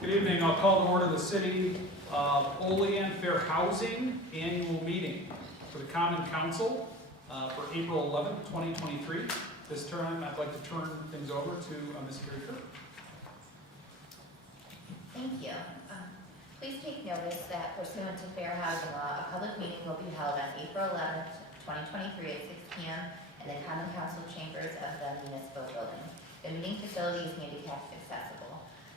Good evening. I'll call to order the City of Olean Fair Housing Annual Meeting for the Common Council for April 11th, 2023. This time, I'd like to turn things over to Ms. Carrie Kirk. Thank you. Please take notice that pursuant to Fair Housing Law, a public meeting will be held on April 11th, 2023 at 6 p.m. in the Common Council chambers of the municipal building. The meeting facility is handicapped accessible.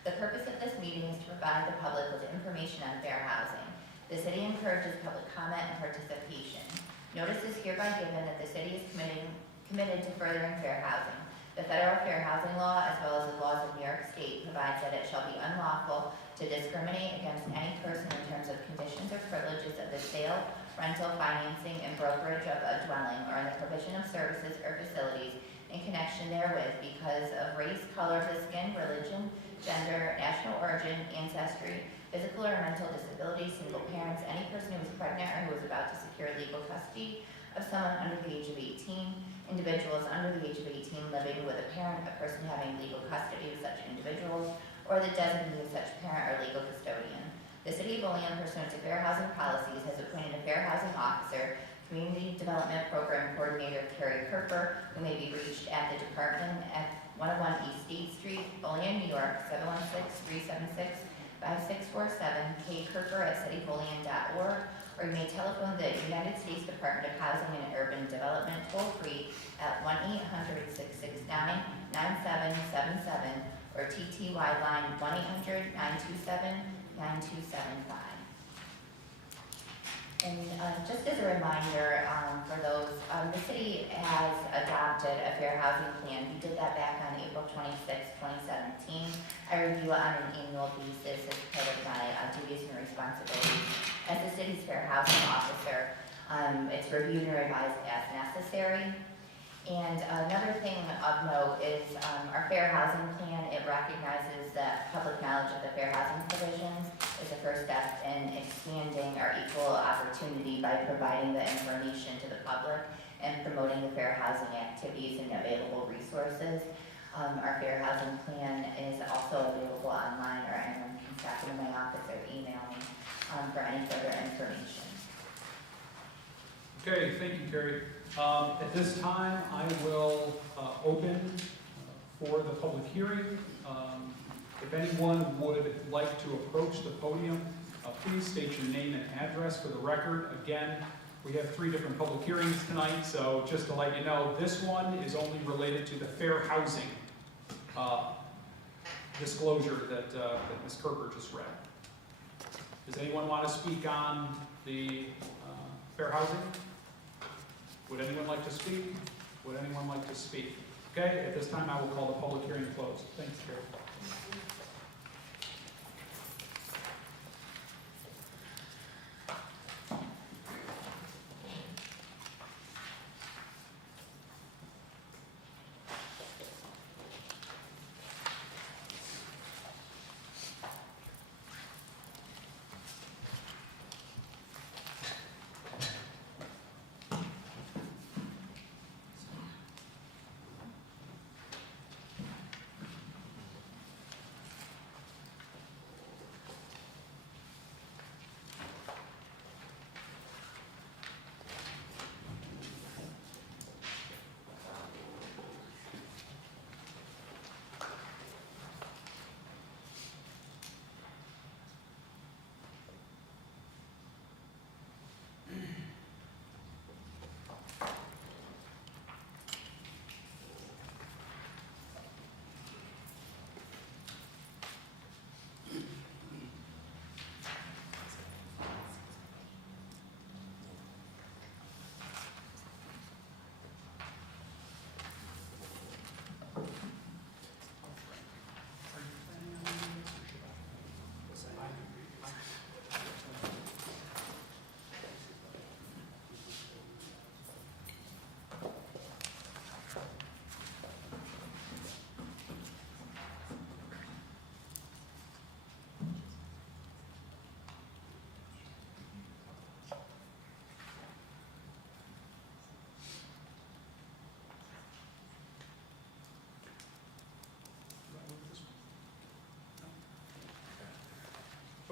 The purpose of this meeting is to provide the public with information on fair housing. The city encourages public comment and participation. Notice is hereby given that the city is committed to furthering fair housing. The federal fair housing law, as well as the laws of New York State, provides that it shall be unlawful to discriminate against any person in terms of conditions or privileges of the sale, rental, financing, and brokerage of a dwelling, or in the provision of services or facilities in connection therewith because of race, color of the skin, religion, gender, national origin, ancestry, physical or mental disability, single parents, any person who is pregnant or who is about to secure legal custody of someone under the age of 18, individuals under the age of 18 living with a parent, a person having legal custody of such individuals, or the designee of such parent or legal custodian. The City of Olean, pursuant to fair housing policies, has appointed a fair housing officer, Community Development Program Coordinator Carrie Kirker, who may be reached at the department at 101 East State Street, Olean, New York, 716-376-5647, kkirker@cityofolean.org, or you may telephone the United States Department of Housing and Urban Development toll-free at 1-800-669-9777, or TTY line 1-800-927-9275. And just as a reminder for those, the city has adopted a fair housing plan. We did that back on April 26, 2017. I review it on an annual basis as part of my duties and responsibilities as the city's fair housing officer. It's reviewed and revised as necessary. And another thing of note is our fair housing plan. It recognizes that public knowledge of the fair housing provisions is the first step in expanding our equal opportunity by providing the information to the public and promoting the fair housing activities and available resources. Our fair housing plan is also available online, or anyone can stop in my office or email me for any further information. Okay, thank you, Carrie. At this time, I will open for the public hearing. If anyone would like to approach the podium, please state your name and address for the record. Again, we have 3 different public hearings tonight, so just to let you know, this one is only related to the fair housing disclosure that Ms. Kerber just read. Does anyone want to speak on the fair housing? Would anyone like to speak? Would anyone like to speak? Okay, at this time I will call the public hearing closed. Thanks, Carrie.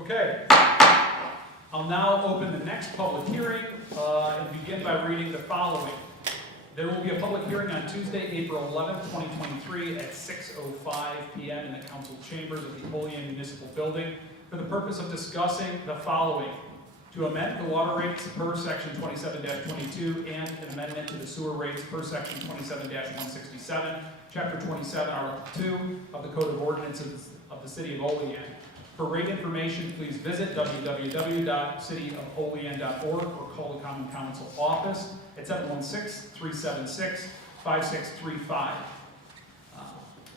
Okay. I'll now open the next public hearing and begin by reading the following. There will be a public hearing on Tuesday, April 11th, 2023 at 6:05 p.m. in the council chambers of the Olean Municipal Building for the purpose of discussing the following. To amend the water rates per section 27-22 and an amendment to the sewer rates per section 27-167, chapter 27, article 2 of the Code of Ordinances of the City of Olean. For rate information, please visit www.cityofolean.org or call the Common Council office at 716-376-5635.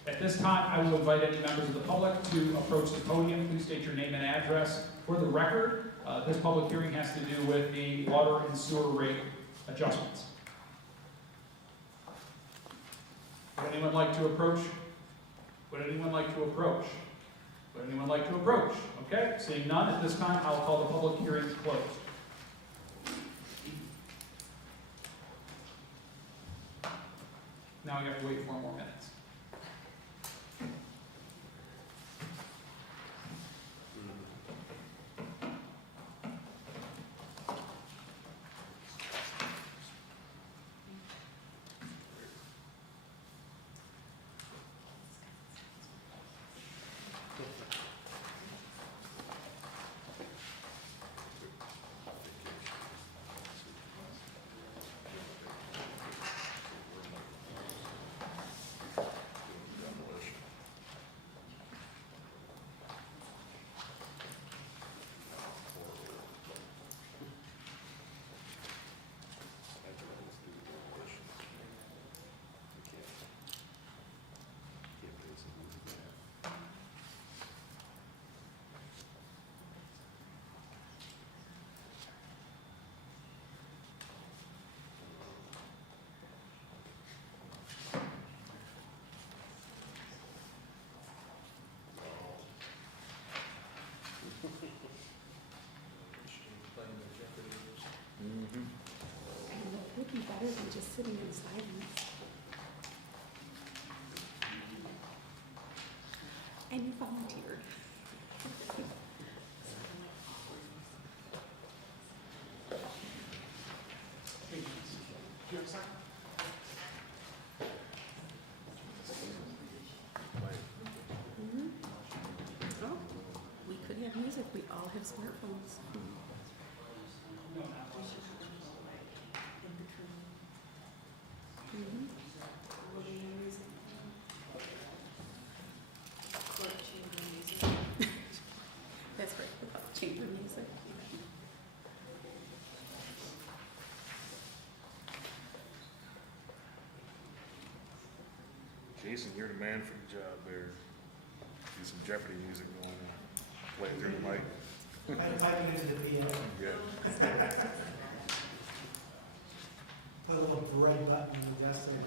At this time, I will invite any members of the public to approach the podium. Please state your name and address for the record. This public hearing has to do with the water and sewer rate adjustments. Would anyone like to approach? Would anyone like to approach? Would anyone like to approach? Okay, seeing none, at this time, I'll call the public hearing closed. Now we have to wait 4 more minutes. It would be better than just sitting in silence. And you volunteered. Oh, we could have music. We all have smartphones. That's right, without chamber music. Jason, you're the man for the job there. Do some Jeopardy music going on. Play it through the mic. If I can get to the piano, Yeah. put a little red button on the desk there.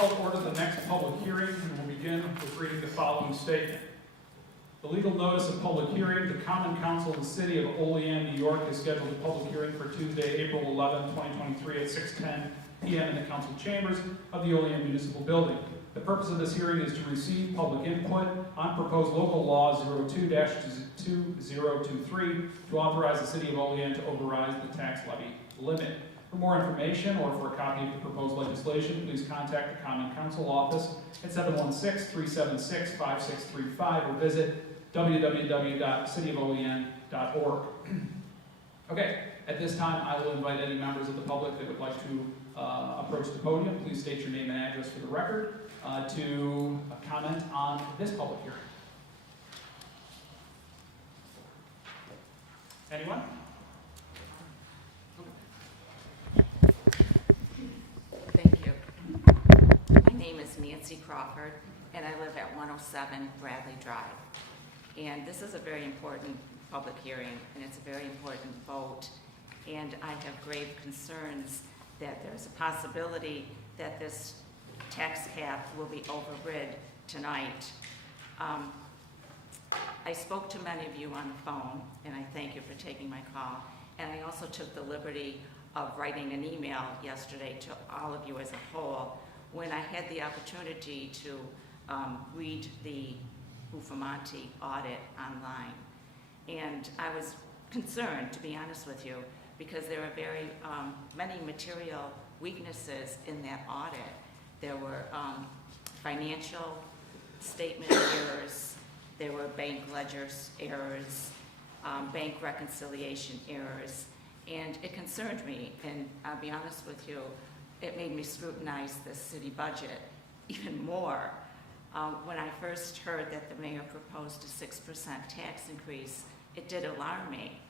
call to order the next public hearing, and we'll begin with reading the following statement. The legal notice of public hearing, the Common Council of the City of Olean, New York, has scheduled a public hearing for Tuesday, April 11, 2023 at 6:10 p.m. in the council chambers of the Olean Municipal Building. The purpose of this hearing is to receive public input on proposed local law 02-2023 to authorize the City of Olean to override the tax levy limit. For more information or for a copy of the proposed legislation, please contact the Common Council office at 716-376-5635 or visit www.cityofolean.org. Okay, at this time, I will invite any members of the public that would like to approach the podium. Please state your name and address for the record to comment on this public hearing. Anyone? Thank you. My name is Nancy Crawford, and I live at 107 Bradley Drive. And this is a very important public hearing, and it's a very important vote. And I have grave concerns that there's a possibility that this tax cap will be overrid tonight. I spoke to many of you on the phone, and I thank you for taking my call. And I also took the liberty of writing an email yesterday to all of you as a whole when I had the opportunity to read the Bufamonte audit online. And I was concerned, to be honest with you, because there are very many material weaknesses in that audit. There were financial statement errors, there were bank ledgers errors, bank reconciliation errors, and it concerned me, and I'll be honest with you, it made me scrutinize the city budget even more. When I first heard that the mayor proposed a 6% tax increase, it did alarm me.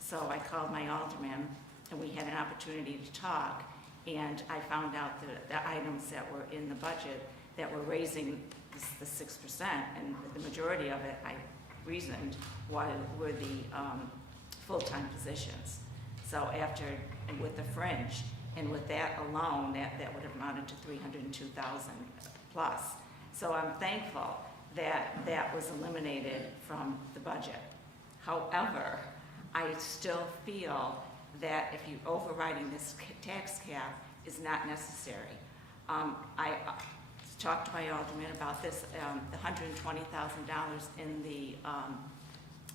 So I called my alderman, and we had an opportunity to talk, and I found out the items that were in the budget that were raising the 6%, and the majority of it, I reasoned, were the full-time positions. So after, and with the fringe, and with that alone, that would have amounted to $302,000 plus. So I'm thankful that that was eliminated from the budget. However, I still feel that if you overriding this tax cap is not necessary. I talked to my alderman about this, the $120,000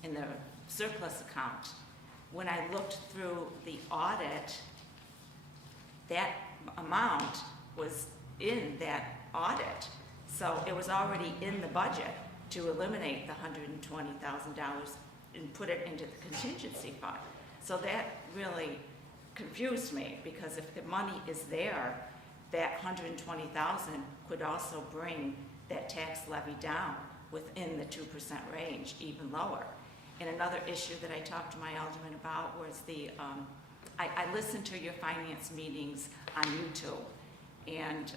in the surplus account. When I looked through the audit, that amount was in that audit. So it was already in the budget to eliminate the $120,000 and put it into the contingency fund. So that really confused me, because if the money is there, that $120,000 could also bring that tax levy down within the 2% range, even lower. And another issue that I talked to my alderman about was I listened to your finance meetings on YouTube, and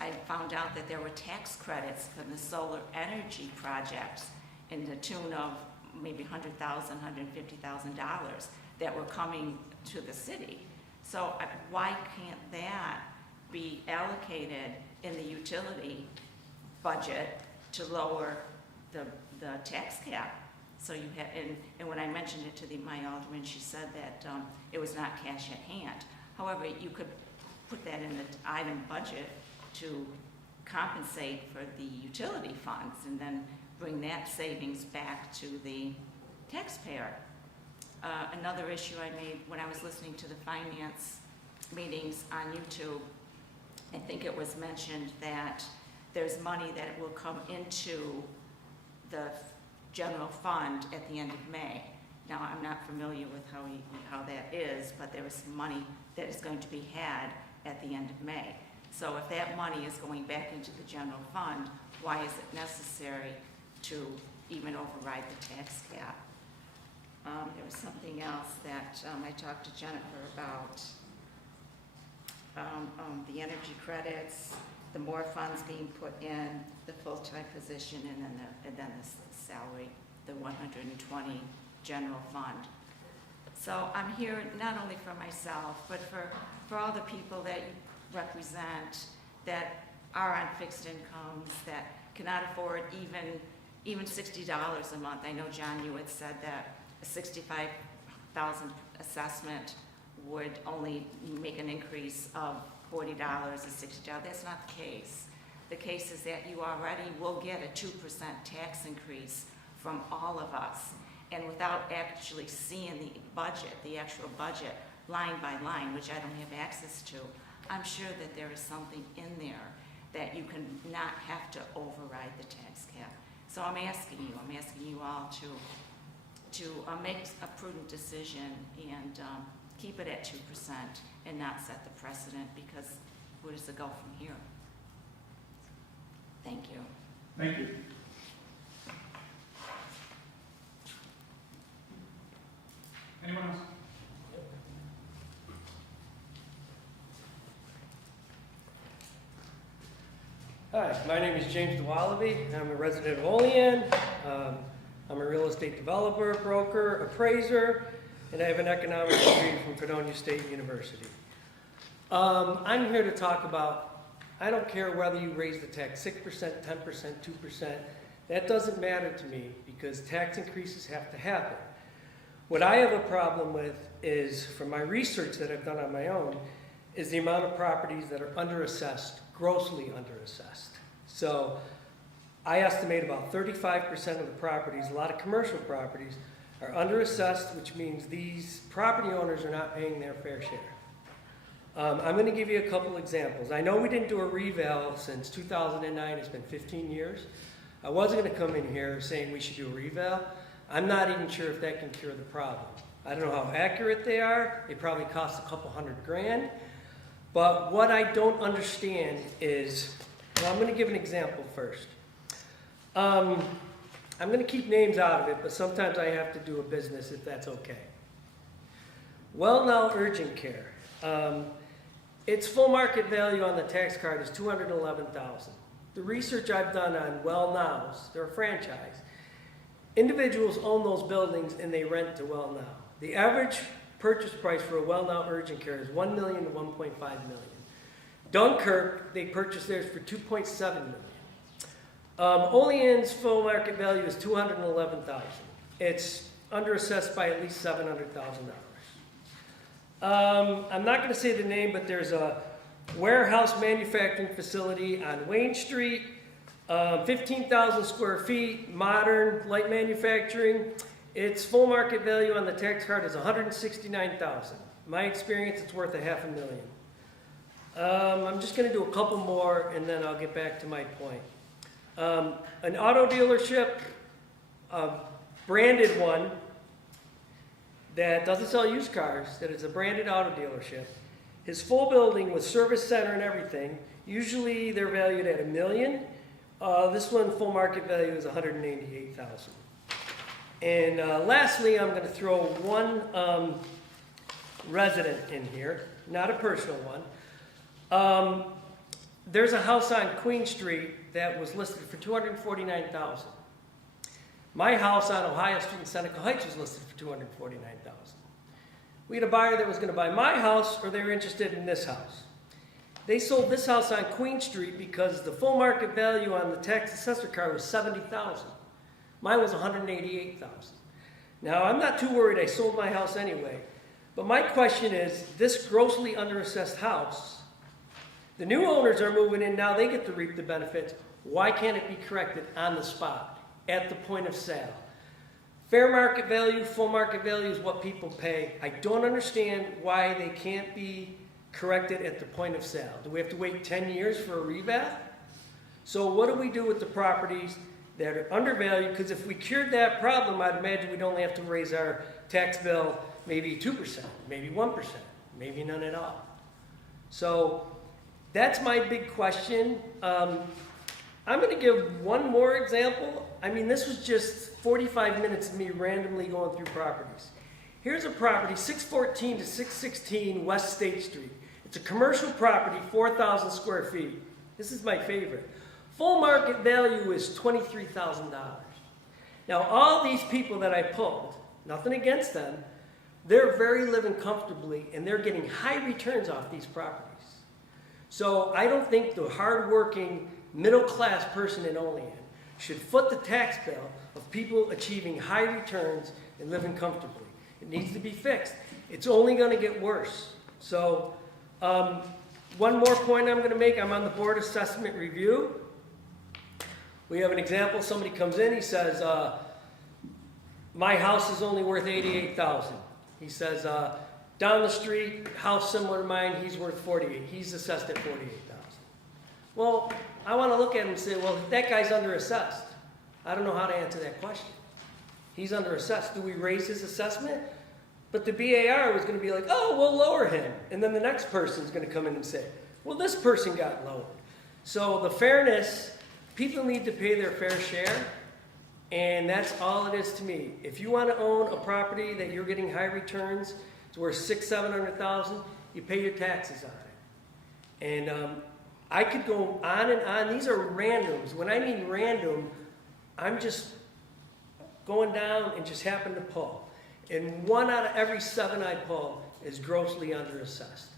I found out that there were tax credits from the solar energy projects in the tune of maybe $100,000, $150,000 that were coming to the city. So why can't that be allocated in the utility budget to lower the tax cap? So you had, and when I mentioned it to my alderman, she said that it was not cash at hand. However, you could put that in the item budget to compensate for the utility funds and then bring that savings back to the taxpayer. Another issue I made when I was listening to the finance meetings on YouTube, I think it was mentioned that there's money that will come into the general fund at the end of May. Now, I'm not familiar with how that is, but there is some money that is going to be had at the end of May. So if that money is going back into the general fund, why is it necessary to even override the tax cap? There was something else that I talked to Jennifer about, the energy credits, the more funds being put in, the full-time position, and then the salary, the 120 general fund. So I'm here not only for myself, but for all the people that you represent that are on fixed incomes, that cannot afford even $60 a month. I know, John, you had said that a $65,000 assessment would only make an increase of $40 or $60. That's not the case. The case is that you already will get a 2% tax increase from all of us. And without actually seeing the budget, the actual budget, line by line, which I don't have access to, I'm sure that there is something in there that you can not have to override the tax cap. So I'm asking you all to make a prudent decision and keep it at 2% and not set the precedent, because where does it go from here? Thank you. Thank you. Anyone else? Hi, my name is James DeWallaby. I'm a resident of Olean. I'm a real estate developer, broker, appraiser, and I have an economics degree from Fredonia State University. I'm here to talk about, I don't care whether you raise the tax 6%, 10%, 2%. That doesn't matter to me because tax increases have to happen. What I have a problem with is, from my research that I've done on my own, is the amount of properties that are underassessed, grossly underassessed. So I estimate about 35% of the properties, a lot of commercial properties, are underassessed, which means these property owners are not paying their fair share. I'm going to give you a couple examples. I know we didn't do a reval since 2009. It's been 15 years. I wasn't going to come in here saying we should do a reval. I'm not even sure if that can cure the problem. I don't know how accurate they are. They probably cost a couple $100,000. But what I don't understand is, well, I'm going to give an example first. I'm going to keep names out of it, but sometimes I have to do a business if that's okay. Well Now Urgent Care. Its full market value on the tax card is $211,000. The research I've done on Well Nows, they're a franchise. Individuals own those buildings and they rent to Well Now. The average purchase price for a Well Now Urgent Care is $1 million to $1.5 million. Dunkirk, they purchased theirs for $2.7 million. Olean's full market value is $211,000. It's underassessed by at least $700,000. I'm not going to say the name, but there's a warehouse manufacturing facility on Wayne Street, 15,000 square feet, modern, light manufacturing. Its full market value on the tax card is $169,000. My experience, it's worth $500,000. I'm just going to do a couple more, and then I'll get back to my point. An auto dealership, a branded one, that doesn't sell used cars, that is a branded auto dealership. His full building with service center and everything, usually they're valued at $1 million. This one, full market value is $188,000. And lastly, I'm going to throw one resident in here, not a personal one. There's a house on Queen Street that was listed for $249,000. My house on Ohio Street in Seneca Heights was listed for $249,000. We had a buyer that was going to buy my house, or they were interested in this house. They sold this house on Queen Street because the full market value on the tax assessor card was $70,000. Mine was $188,000. Now, I'm not too worried. I sold my house anyway. But my question is, this grossly underassessed house, the new owners are moving in now. They get to reap the benefits. Why can't it be corrected on the spot, at the point of sale? Fair market value, full market value is what people pay. I don't understand why they can't be corrected at the point of sale. Do we have to wait 10 years for a reval? So what do we do with the properties that are undervalued? Because if we cured that problem, I'd imagine we'd only have to raise our tax bill maybe 2%, maybe 1%, maybe none at all. So that's my big question. I'm going to give one more example. I mean, this was just 45 minutes of me randomly going through properties. Here's a property, 614 to 616 West State Street. It's a commercial property, 4,000 square feet. This is my favorite. Full market value is $23,000. Now, all these people that I pulled, nothing against them, they're very living comfortably, and they're getting high returns off these properties. So I don't think the hardworking, middle-class person in Olean should foot the tax bill of people achieving high returns and living comfortably. It needs to be fixed. It's only going to get worse. So one more point I'm going to make. I'm on the Board Assessment Review. We have an example. Somebody comes in, he says, my house is only worth $88,000. He says, down the street, house similar to mine, he's worth $48,000. He's assessed at $48,000. Well, I want to look at him and say, well, that guy's underassessed. I don't know how to answer that question. He's underassessed. Do we raise his assessment? But the BAR was going to be like, oh, we'll lower him. And then the next person's going to come in and say, well, this person got lowered. So the fairness, people need to pay their fair share. And that's all it is to me. If you want to own a property that you're getting high returns, it's worth $600,000-$700,000, you pay your taxes on it. And I could go on and on. These are randoms. When I mean random, I'm just going down and just happen to pull. And 1 out of every 7 I pull is grossly underassessed.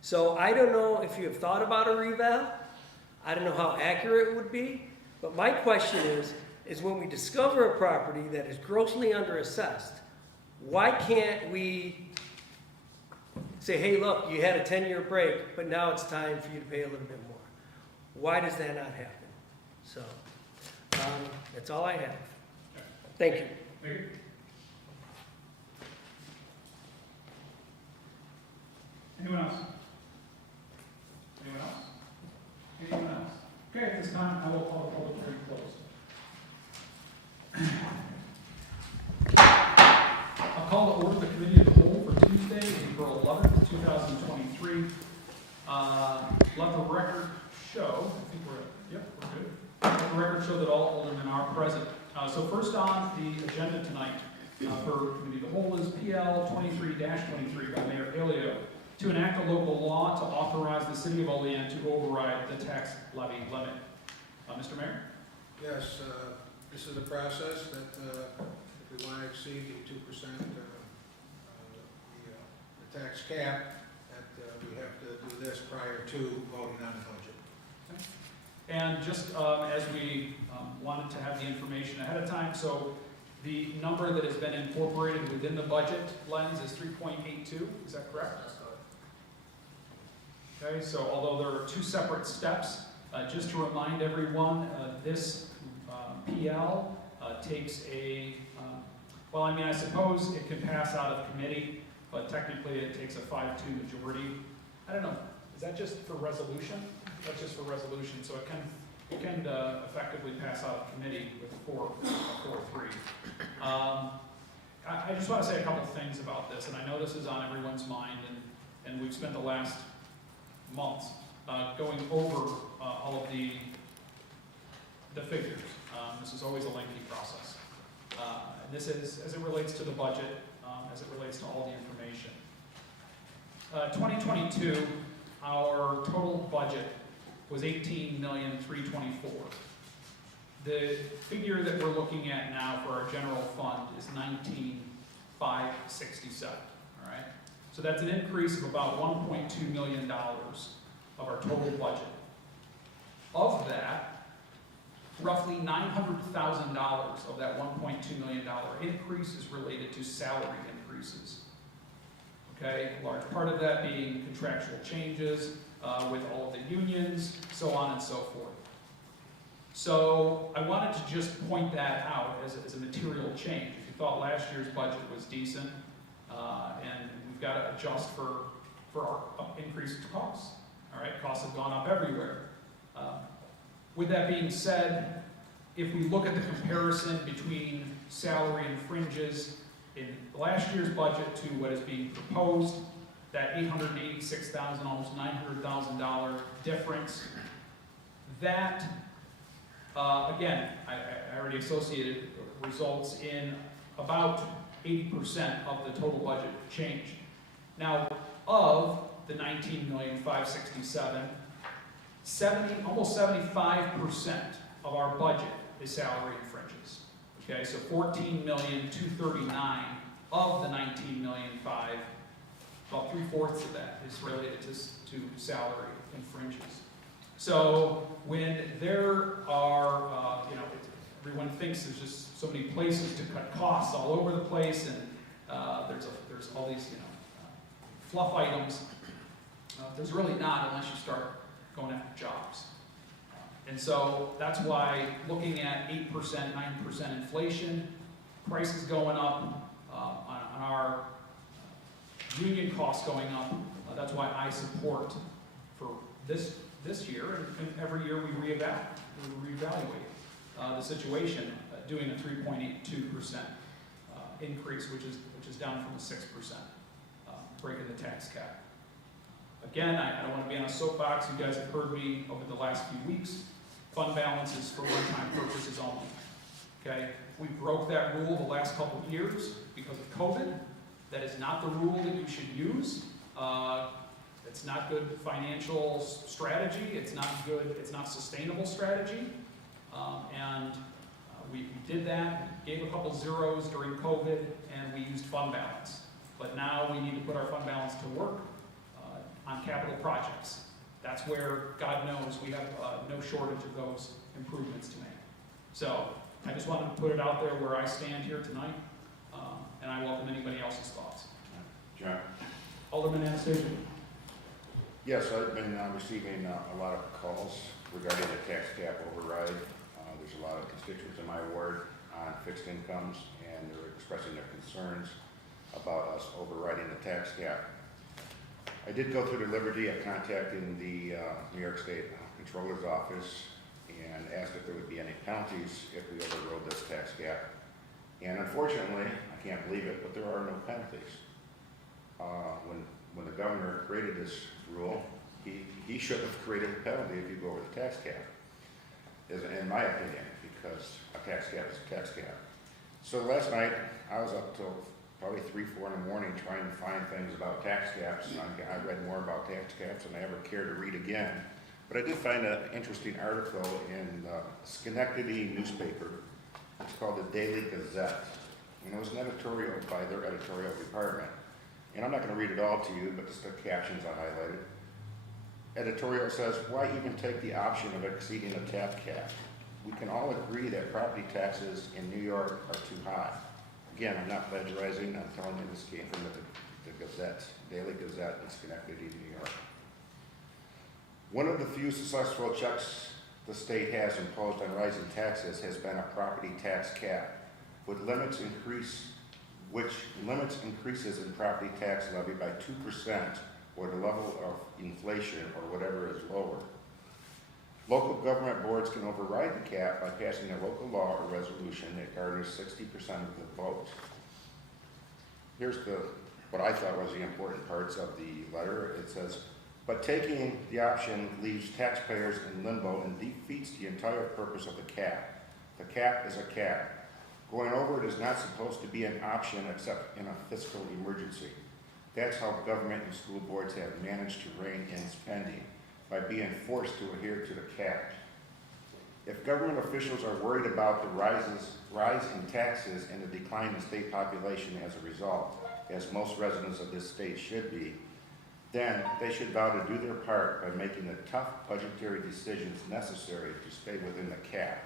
So I don't know if you have thought about a reval. I don't know how accurate it would be. But my question is when we discover a property that is grossly underassessed, why can't we say, hey, look, you had a 10-year break, but now it's time for you to pay a little bit more? Why does that not happen? So that's all I have. Thank you. Thank you. Anyone else? Anyone else? Anyone else? Okay, at this time, I will call the public hearing closed. I'll call to order the committee of the whole for Tuesday, April 11th, 2023. Let the record show, I think we're good. Let the record show that all aldermen are present. So first on the agenda tonight for committee of the whole is PL 23-23 by Mayor Paleo to enact a local law to authorize the city of Olean to override the tax levy limit. Mr. Mayor? Yes, this is a process that if we want to exceed the 2% the tax cap, that we have to do this prior to voting on the budget. Okay. And just as we wanted to have the information ahead of time, so the number that has been incorporated within the budget lens is 3.82, is that correct? Okay, so although there are 2 separate steps, just to remind everyone, this PL takes a, well, I mean, I suppose it could pass out of committee, but technically it takes a 5-2 majority. I don't know, is that just for resolution? That's just for resolution, so it can effectively pass out of committee with a 4-3. I just want to say a couple things about this, and I know this is on everyone's mind, and we've spent the last months going over all of the figures. This is always a lengthy process. And this is as it relates to the budget, as it relates to all the information. 2022, our total budget was $18,324,000. The figure that we're looking at now for our general fund is $19,567. All right. So that's an increase of about $1.2 million of our total budget. Of that, roughly $900,000 of that $1.2 million increase is related to salary increases. Okay, a large part of that being contractual changes with all of the unions, so on and so forth. So I wanted to just point that out as a material change. If you thought last year's budget was decent, and we've got to adjust for our increased costs. All right, costs have gone up everywhere. With that being said, if we look at the comparison between salary and fringes in last year's budget to what is being proposed, that $886,000, almost $900,000 difference, that, again, I already associated, results in about 80% of the total budget change. Now, of the $19,567,000, almost 75% of our budget is salary and fringes. Okay, so $14,239,000 of the $19,500,000, about 3/4 of that is related to salary infringes. So when there are, everyone thinks there's just so many places to cut costs all over the place, and there's all these, fluff items. There's really not unless you start going after jobs. And so that's why looking at 8%, 9% inflation, prices going up, on our union costs going up, that's why I support for this year, and every year we reevaluate the situation, doing a 3.82% increase, which is down from the 6%, breaking the tax cap. Again, I don't want to be on a soapbox. You guys have heard me over the last few weeks. Fund balance is for one-time purposes only. Okay? We broke that rule the last couple of years because of COVID. That is not the rule that you should use. It's not good financial strategy. It's not good. It's not sustainable strategy. We did that. We gave a couple zeros during COVID, and we used fund balance. But now we need to put our fund balance to work on capital projects. That's where, God knows, we have no shortage of those improvements to make. So I just wanted to put it out there where I stand here tonight, and I welcome anybody else's thoughts. John? Alderman Anastasia. Yes, I've been receiving a lot of calls regarding the tax cap override. There's a lot of constituents in my ward on fixed incomes, and they're expressing their concerns about us overriding the tax cap. I did go through the liberty of contacting the New York State Controller's Office and asked if there would be any penalties if we overrode this tax cap. And unfortunately, I can't believe it, but there are no penalties. When the governor created this rule, he should have created a penalty if you go over the tax cap, in my opinion, because a tax cap is a tax cap. So last night, I was up till probably 3, 4 in the morning trying to find things about tax caps. I read more about tax caps than I ever cared to read again. But I did find an interesting article in the Schenectady newspaper. It's called the Daily Gazette. And it was an editorial by their editorial department. And I'm not going to read it all to you, but just the captions I highlighted. Editorial says, why even take the option of exceeding a tax cap? We can all agree that property taxes in New York are too high. Again, I'm not plagiarizing, I'm telling you this came from the Gazette, Daily Gazette in Schenectady, New York. One of the few successful checks the state has imposed on rising taxes has been a property tax cap, which limits increases in property tax levy by 2% or the level of inflation or whatever is lower. Local government boards can override the cap by passing a local law or resolution that garners 60% of the vote. Here's what I thought was the important parts of the letter. It says, but taking the option leaves taxpayers in limbo and defeats the entire purpose of the cap. The cap is a cap. Going over it is not supposed to be an option except in a fiscal emergency. That's how government and school boards have managed to rein in spending, by being forced to adhere to the cap. If government officials are worried about the rise in taxes and the decline in state population as a result, as most residents of this state should be, then they should vow to do their part by making the tough budgetary decisions necessary to stay within the cap.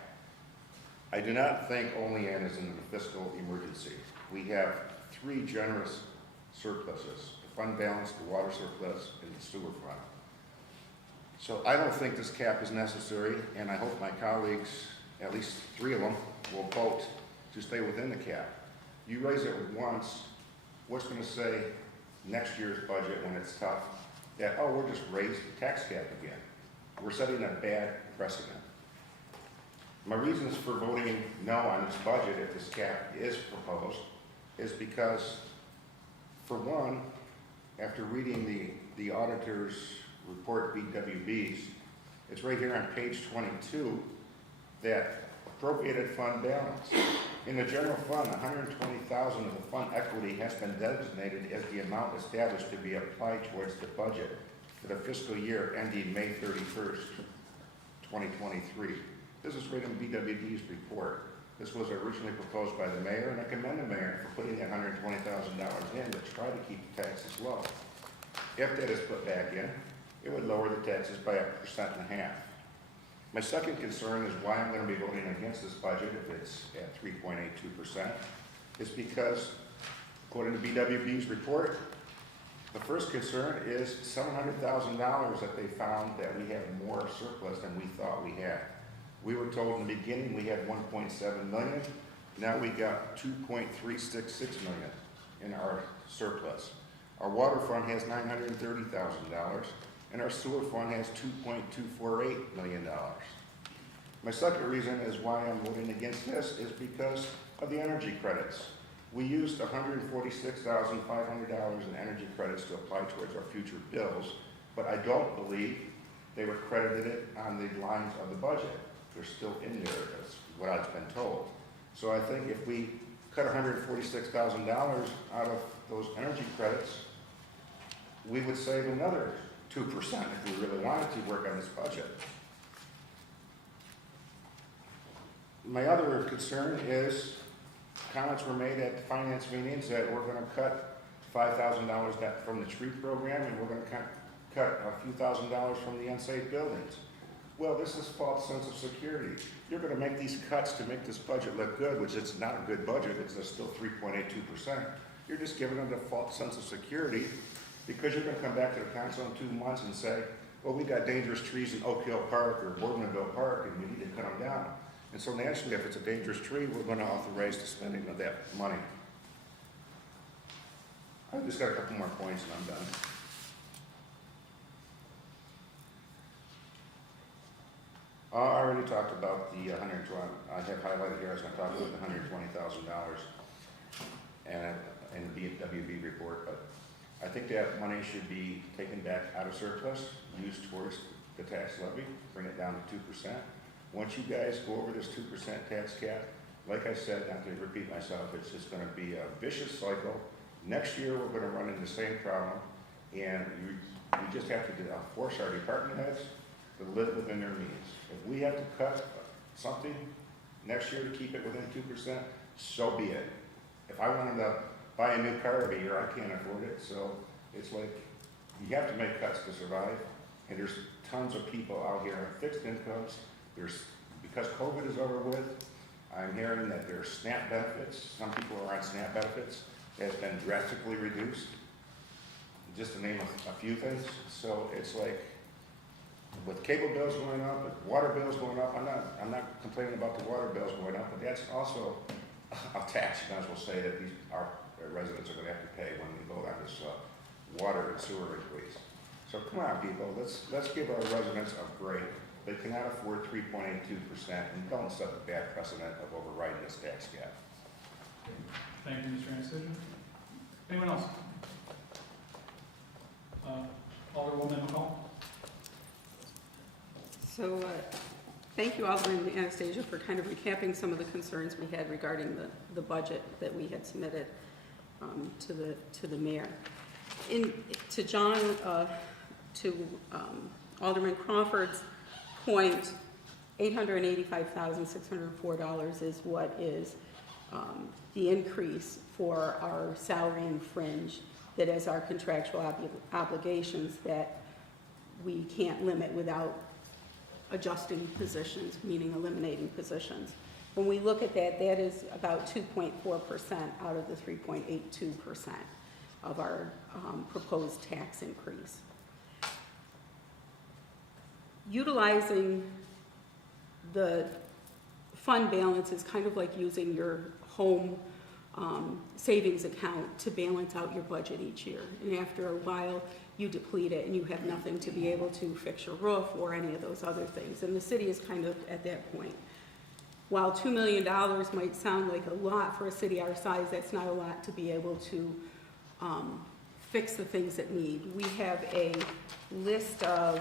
I do not think Olean is in a fiscal emergency. We have 3 generous surpluses: the fund balance, the water surplus, and the sewer fund. So I don't think this cap is necessary, and I hope my colleagues, at least 3 of them, will vote to stay within the cap. You raise it once, what's going to say next year's budget when it's tough that, oh, we'll just raise the tax cap again? We're setting a bad precedent. My reasons for voting no on this budget if this cap is proposed is because, for one, after reading the auditor's report, BWB's, it's right here on page 22 that appropriated fund balance. In the general fund, $120,000 of the fund equity has been designated as the amount established to be applied towards the budget for the fiscal year ending May 31st, 2023. This is right in BWB's report. This was originally proposed by the mayor, and I commend the mayor for putting that $120,000 in to try to keep the taxes low. If that is put back in, it would lower the taxes by 1.5%. My second concern is why I'm going to be voting against this budget if it's at 3.82%, is because according to BWB's report, the first concern is $700,000 that they found that we have more surplus than we thought we had. We were told in the beginning we had 1.7 million. Now we got 2.366 million in our surplus. Our water fund has $930,000, and our sewer fund has $2.248 million. My second reason is why I'm voting against this is because of the energy credits. We used $146,500 in energy credits to apply towards our future bills, but I don't believe they were credited on the lines of the budget. They're still in there, that's what I've been told. So I think if we cut $146,000 out of those energy credits, we would save another 2% if we really wanted to work on this budget. My other concern is comments were made at the finance meetings that we're going to cut $5,000 from the tree program and we're going to cut a few $1,000s from the unsafe buildings. Well, this is false sense of security. You're going to make these cuts to make this budget look good, which it's not a good budget. It's still 3.82%. You're just giving them the false sense of security because you're going to come back to the council in 2 months and say, well, we got dangerous trees in Oak Hill Park or Boardmanville Park and we need to cut them down. And so naturally, if it's a dangerous tree, we're going to authorize the spending of that money. I've just got a couple more points and I'm done. I already talked about the 120. I have highlighted here. I was going to talk about the $120,000 and in the BWB report, but I think that money should be taken back out of surplus, used towards the tax levy, bring it down to 2%. Once you guys go over this 2% tax cap, like I said, not to repeat myself, it's just going to be a vicious cycle. Next year, we're going to run into the same problem, and we just have to force our department heads to live within their means. If we have to cut something next year to keep it within 2%, so be it. If I wanted to buy a new car every year, I can't afford it, so it's like you have to make cuts to survive, and there's tons of people out here on fixed incomes. Because COVID is over with, I'm hearing that there's SNAP benefits. Some people are on SNAP benefits. It has been drastically reduced, just to name a few things. So it's like, with cable bills going up, with water bills going up, I'm not complaining about the water bills going up, but that's also a tax, you might as well say, that our residents are going to have to pay when we vote on this water and sewer increase. So come on, people, let's give our residents a break. They cannot afford 3.82%, and don't set the bad precedent of overriding this tax cap. Thank you, Mr. Anastasia. Anyone else? Alderwoman McCall? So, thank you, Alderman Anastasia, for kind of recapping some of the concerns we had regarding the budget that we had submitted to the mayor. To John, Alderman Crawford's point, $885,604 is what is the increase for our salary and fringe that is our contractual obligations that we can't limit without adjusting positions, meaning eliminating positions. When we look at that, that is about 2.4% out of the 3.82% of our proposed tax increase. Utilizing the fund balance is kind of like using your home savings account to balance out your budget each year. And after a while, you deplete it and you have nothing to be able to fix your roof or any of those other things. And the city is kind of at that point. While $2 million might sound like a lot for a city our size, that's not a lot to be able to fix the things that need. We have a list of,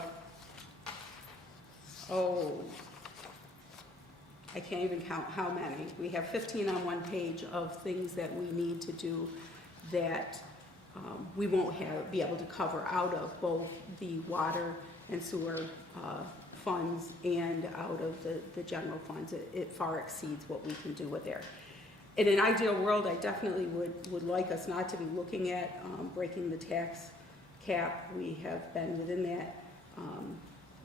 I can't even count how many. We have 15 on one page of things that we need to do that we won't be able to cover out of both the water and sewer funds and out of the general funds. It far exceeds what we can do with there. In an ideal world, I definitely would like us not to be looking at breaking the tax cap. We have been within that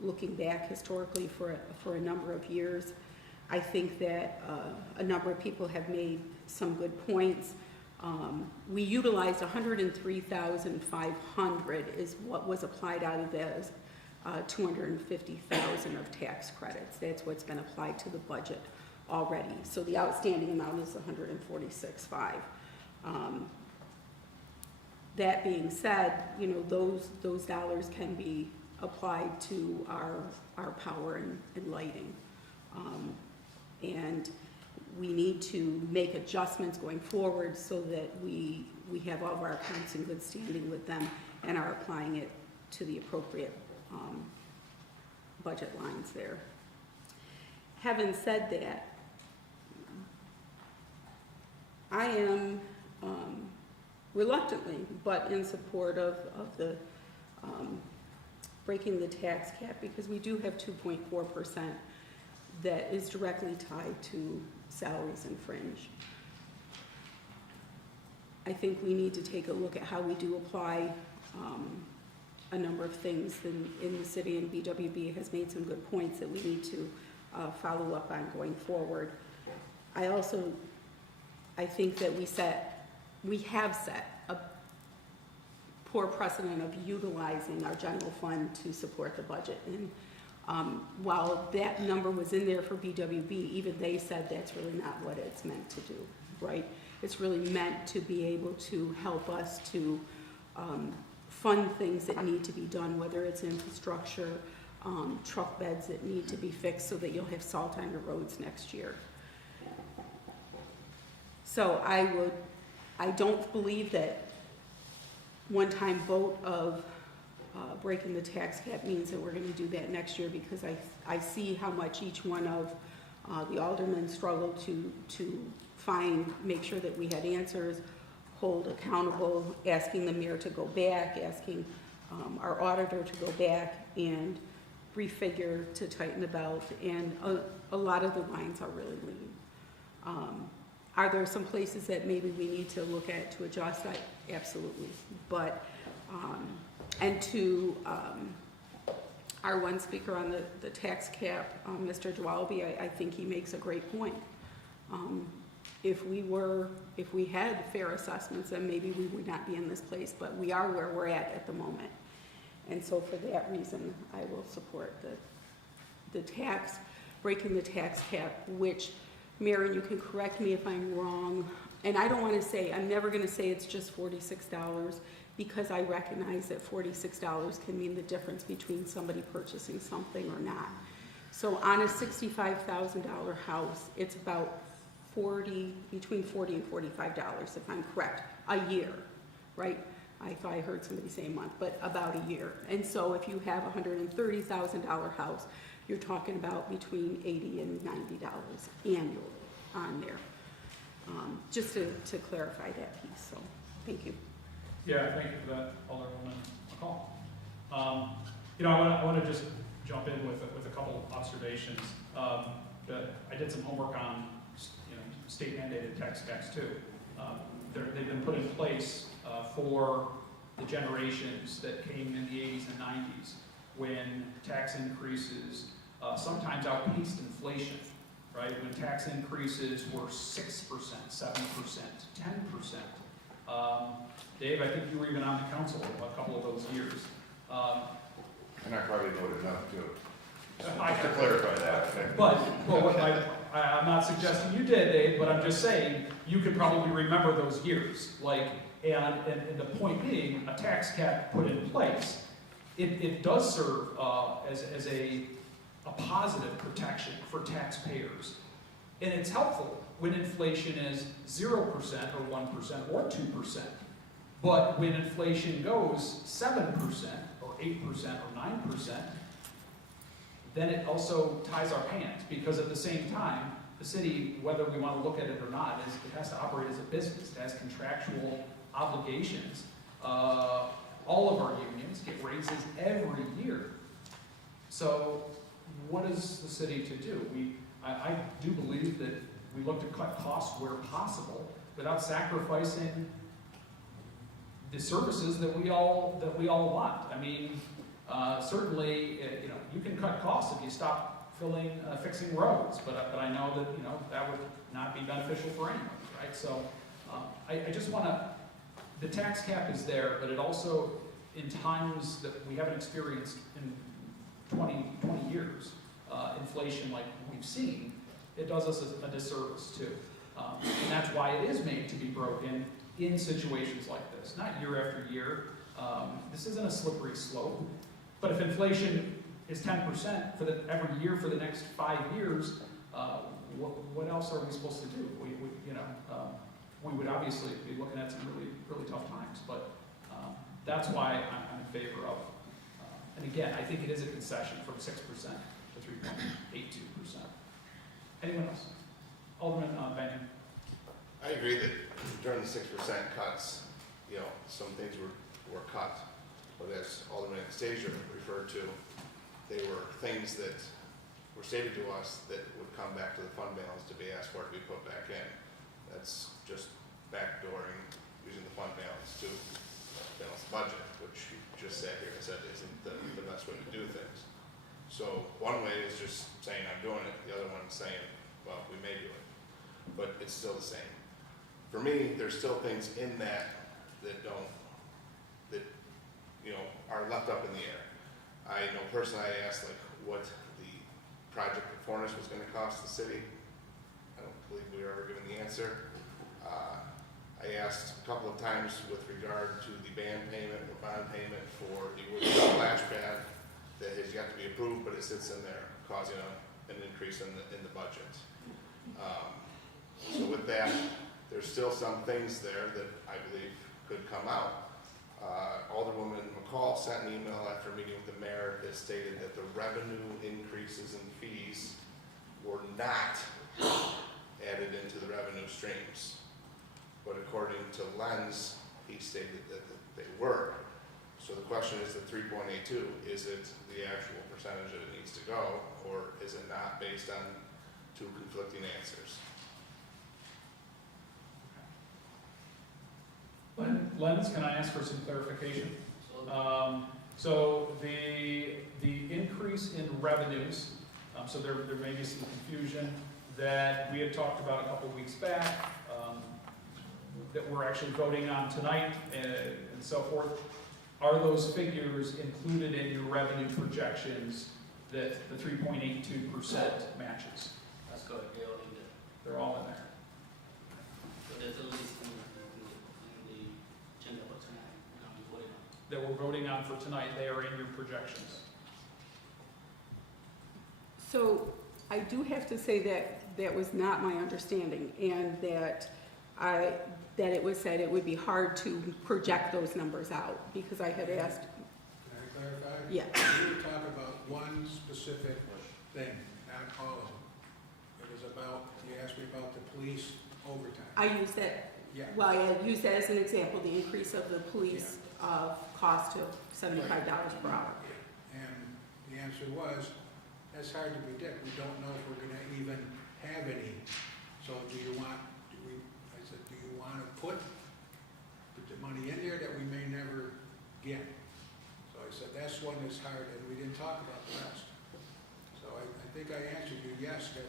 looking back historically for a number of years. I think that a number of people have made some good points. We utilized 103,500 is what was applied out of those 250,000 of tax credits. That's what's been applied to the budget already. So the outstanding amount is 146,500. That being said, you know, those dollars can be applied to our power and lighting. And we need to make adjustments going forward so that we have all of our accounts in good standing with them and are applying it to the appropriate budget lines there. Having said that, I am reluctantly, but in support of the breaking the tax cap, because we do have 2.4% that is directly tied to salaries and fringe. I think we need to take a look at how we do apply a number of things in the city, and BWB has made some good points that we need to follow up on going forward. I think that we have set a poor precedent of utilizing our general fund to support the budget. And while that number was in there for BWB, even they said that's really not what it's meant to do, right? It's really meant to be able to help us to fund things that need to be done, whether it's infrastructure, truck beds that need to be fixed so that you'll have salt on your roads next year. So I don't believe that one-time vote of breaking the tax cap means that we're going to do that next year, because I see how much each one of the aldermen struggled to make sure that we had answers, hold accountable, asking the mayor to go back, asking our auditor to go back and refigure to tighten the belt, and a lot of the lines are really lean. Are there some places that maybe we need to look at to adjust? Absolutely. But, and to our one speaker on the tax cap, Mr. Dwalby, I think he makes a great point. If we had fair assessments, then maybe we would not be in this place, but we are where we're at the moment. And so for that reason, I will support breaking the tax cap, which, Mary, you can correct me if I'm wrong, and I don't want to say, I'm never going to say it's just $46, because I recognize that $46 can mean the difference between somebody purchasing something or not. So on a $65,000 house, it's about between $40 and $45, if I'm correct, a year, right? I thought I heard somebody say a month, but about a year. And so if you have a $130,000 house, you're talking about between $80 and $90 annually on there. Just to clarify that piece, so thank you. Yeah, thank you for that, Alderwoman McCall. You know, I want to just jump in with a couple observations. I did some homework on state mandated tax caps too. They've been put in place for the generations that came in the 80s and 90s, when tax increases sometimes outpaced inflation, right? When tax increases were 6%, 7%, 10%. Dave, I think you were even on the council a couple of those years. And I probably voted enough too. Just to clarify that. But I'm not suggesting you did, Dave, but I'm just saying you can probably remember those years. And the point being, a tax cap put in place, it does serve as a positive protection for taxpayers. And it's helpful when inflation is 0% or 1% or 2%. But when inflation goes 7% or 8% or 9%, then it also ties our hands, because at the same time, the city, whether we want to look at it or not, it has to operate as a business. It has contractual obligations. All of our unions get raises every year. So what is the city to do? I do believe that we look to cut costs where possible without sacrificing the services that we all want. I mean, Certainly, you can cut costs if you stop fixing roads, but I know that, that would not be beneficial for anyone, right? So I just want to, the tax cap is there, but it also, in times that we haven't experienced in 20 years, inflation like we've seen, it does us a disservice too. And that's why it is made to be broken in situations like this, not year after year. This isn't a slippery slope, but if inflation is 10% every year for the next 5 years, what else are we supposed to do? We would obviously be looking at some really tough times, but that's why I'm in favor of. And again, I think it is a concession from 6% to 3.82%. Anyone else? Alderman Benyon. I agree that during the 6% cuts, some things were cut, but as Alderman Anastasia referred to, they were things that were stated to us that would come back to the fund balance to be asked for to be put back in. That's just backdooring using the fund balance to balance the budget, which you just sat here and said isn't the best way to do things. So one way is just saying I'm doing it, the other one is saying, well, we may do it, but it's still the same. For me, there's still things in that are left up in the air. I know personally, I asked what the project at Forness was going to cost the city. I don't believe we were ever given the answer. I asked a couple of times with regard to the bond payment for the wood splash pad that has yet to be approved, but it sits in there, causing an increase in the budget. So with that, there's still some things there that I believe could come out. Alderwoman McCall sent an email after meeting with the mayor that stated that the revenue increases in fees were not added into the revenue streams. But according to Lenz, he stated that they were. So the question is the 3.82, is it the actual percentage that it needs to go, or is it not based on two conflicting answers? Lenz, can I ask for some clarification? So the increase in revenues, so there may be some confusion that we had talked about a couple weeks back, that we're actually voting on tonight and so forth. Are those figures included in your revenue projections that the 3.82% matches? That's correct, they're all in there. They're all in there. But there's a list in the agenda for tonight, That we're voting on for tonight, they are in your projections. So I do have to say that that was not my understanding, and that it was said it would be hard to project those numbers out, because I had asked. Can I clarify? Yeah. We were talking about one specific thing, not all of them. It was about, you asked me about the police overtime. I used that, Yeah. well, I used that as an example, the increase of the police cost to $75 per hour. And the answer was, that's hard to predict. We don't know if we're gonna even have any. So I said, do you wanna put the money in there that we may never get? So I said, that's one that's hard, and we didn't talk about the rest. So I think I answered you, yes, that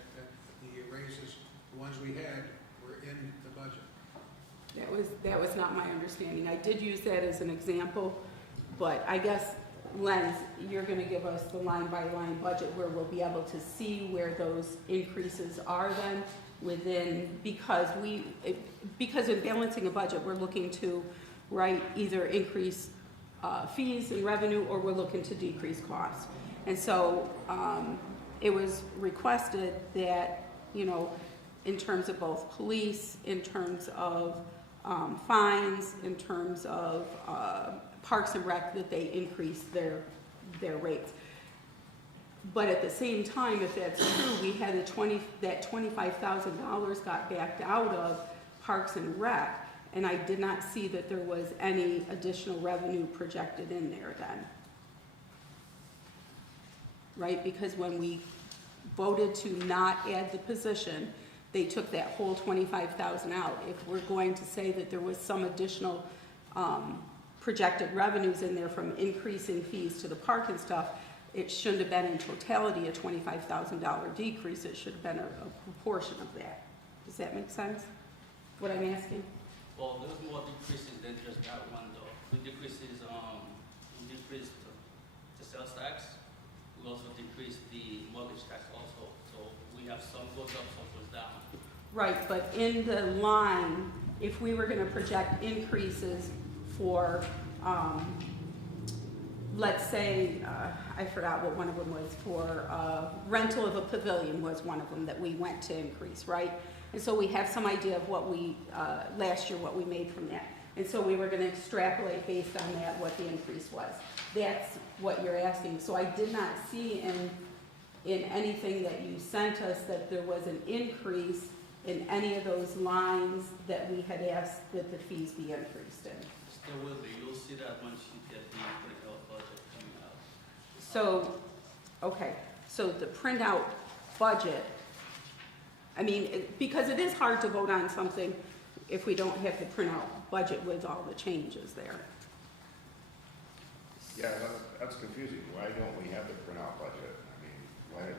the raises, the ones we had, were in the budget. That was not my understanding. I did use that as an example, but I guess, Lenz, you're gonna give us the line-by-line budget where we'll be able to see where those increases are then within, because in balancing a budget, we're looking to, either increase fees and revenue, or we're looking to decrease costs. And so it was requested that, in terms of both police, in terms of fines, in terms of Parks and Rec, that they increase their rates. But at the same time, if that's true, we had that $25,000 got backed out of Parks and Rec, and I did not see that there was any additional revenue projected in there then. Right, because when we voted to not add the position, they took that whole $25,000 out. If we're going to say that there was some additional projected revenues in there from increasing fees to the park and stuff, it shouldn't have been in totality a $25,000 decrease, it should have been a proportion of that. Does that make sense, what I'm asking? Well, there's more decreases than just that one though. We decreased the sales tax. We also decreased the mortgage tax also. So we have some goes up, some goes down. Right, but in the line, if we were gonna project increases for, let's say, I forgot what one of them was, for rental of a pavilion was one of them that we went to increase, right? And so we have some idea of what we, last year, what we made from that. And so we were gonna extrapolate based on that what the increase was. That's what you're asking. So I did not see in anything that you sent us that there was an increase in any of those lines that we had asked that the fees be increased in. There will be. You'll see that once you get the printout budget coming out. So, okay, so the printout budget, I mean, because it is hard to vote on something if we don't have the printout budget with all the changes there. Yeah, that's confusing. Why don't we have the printout budget? I mean,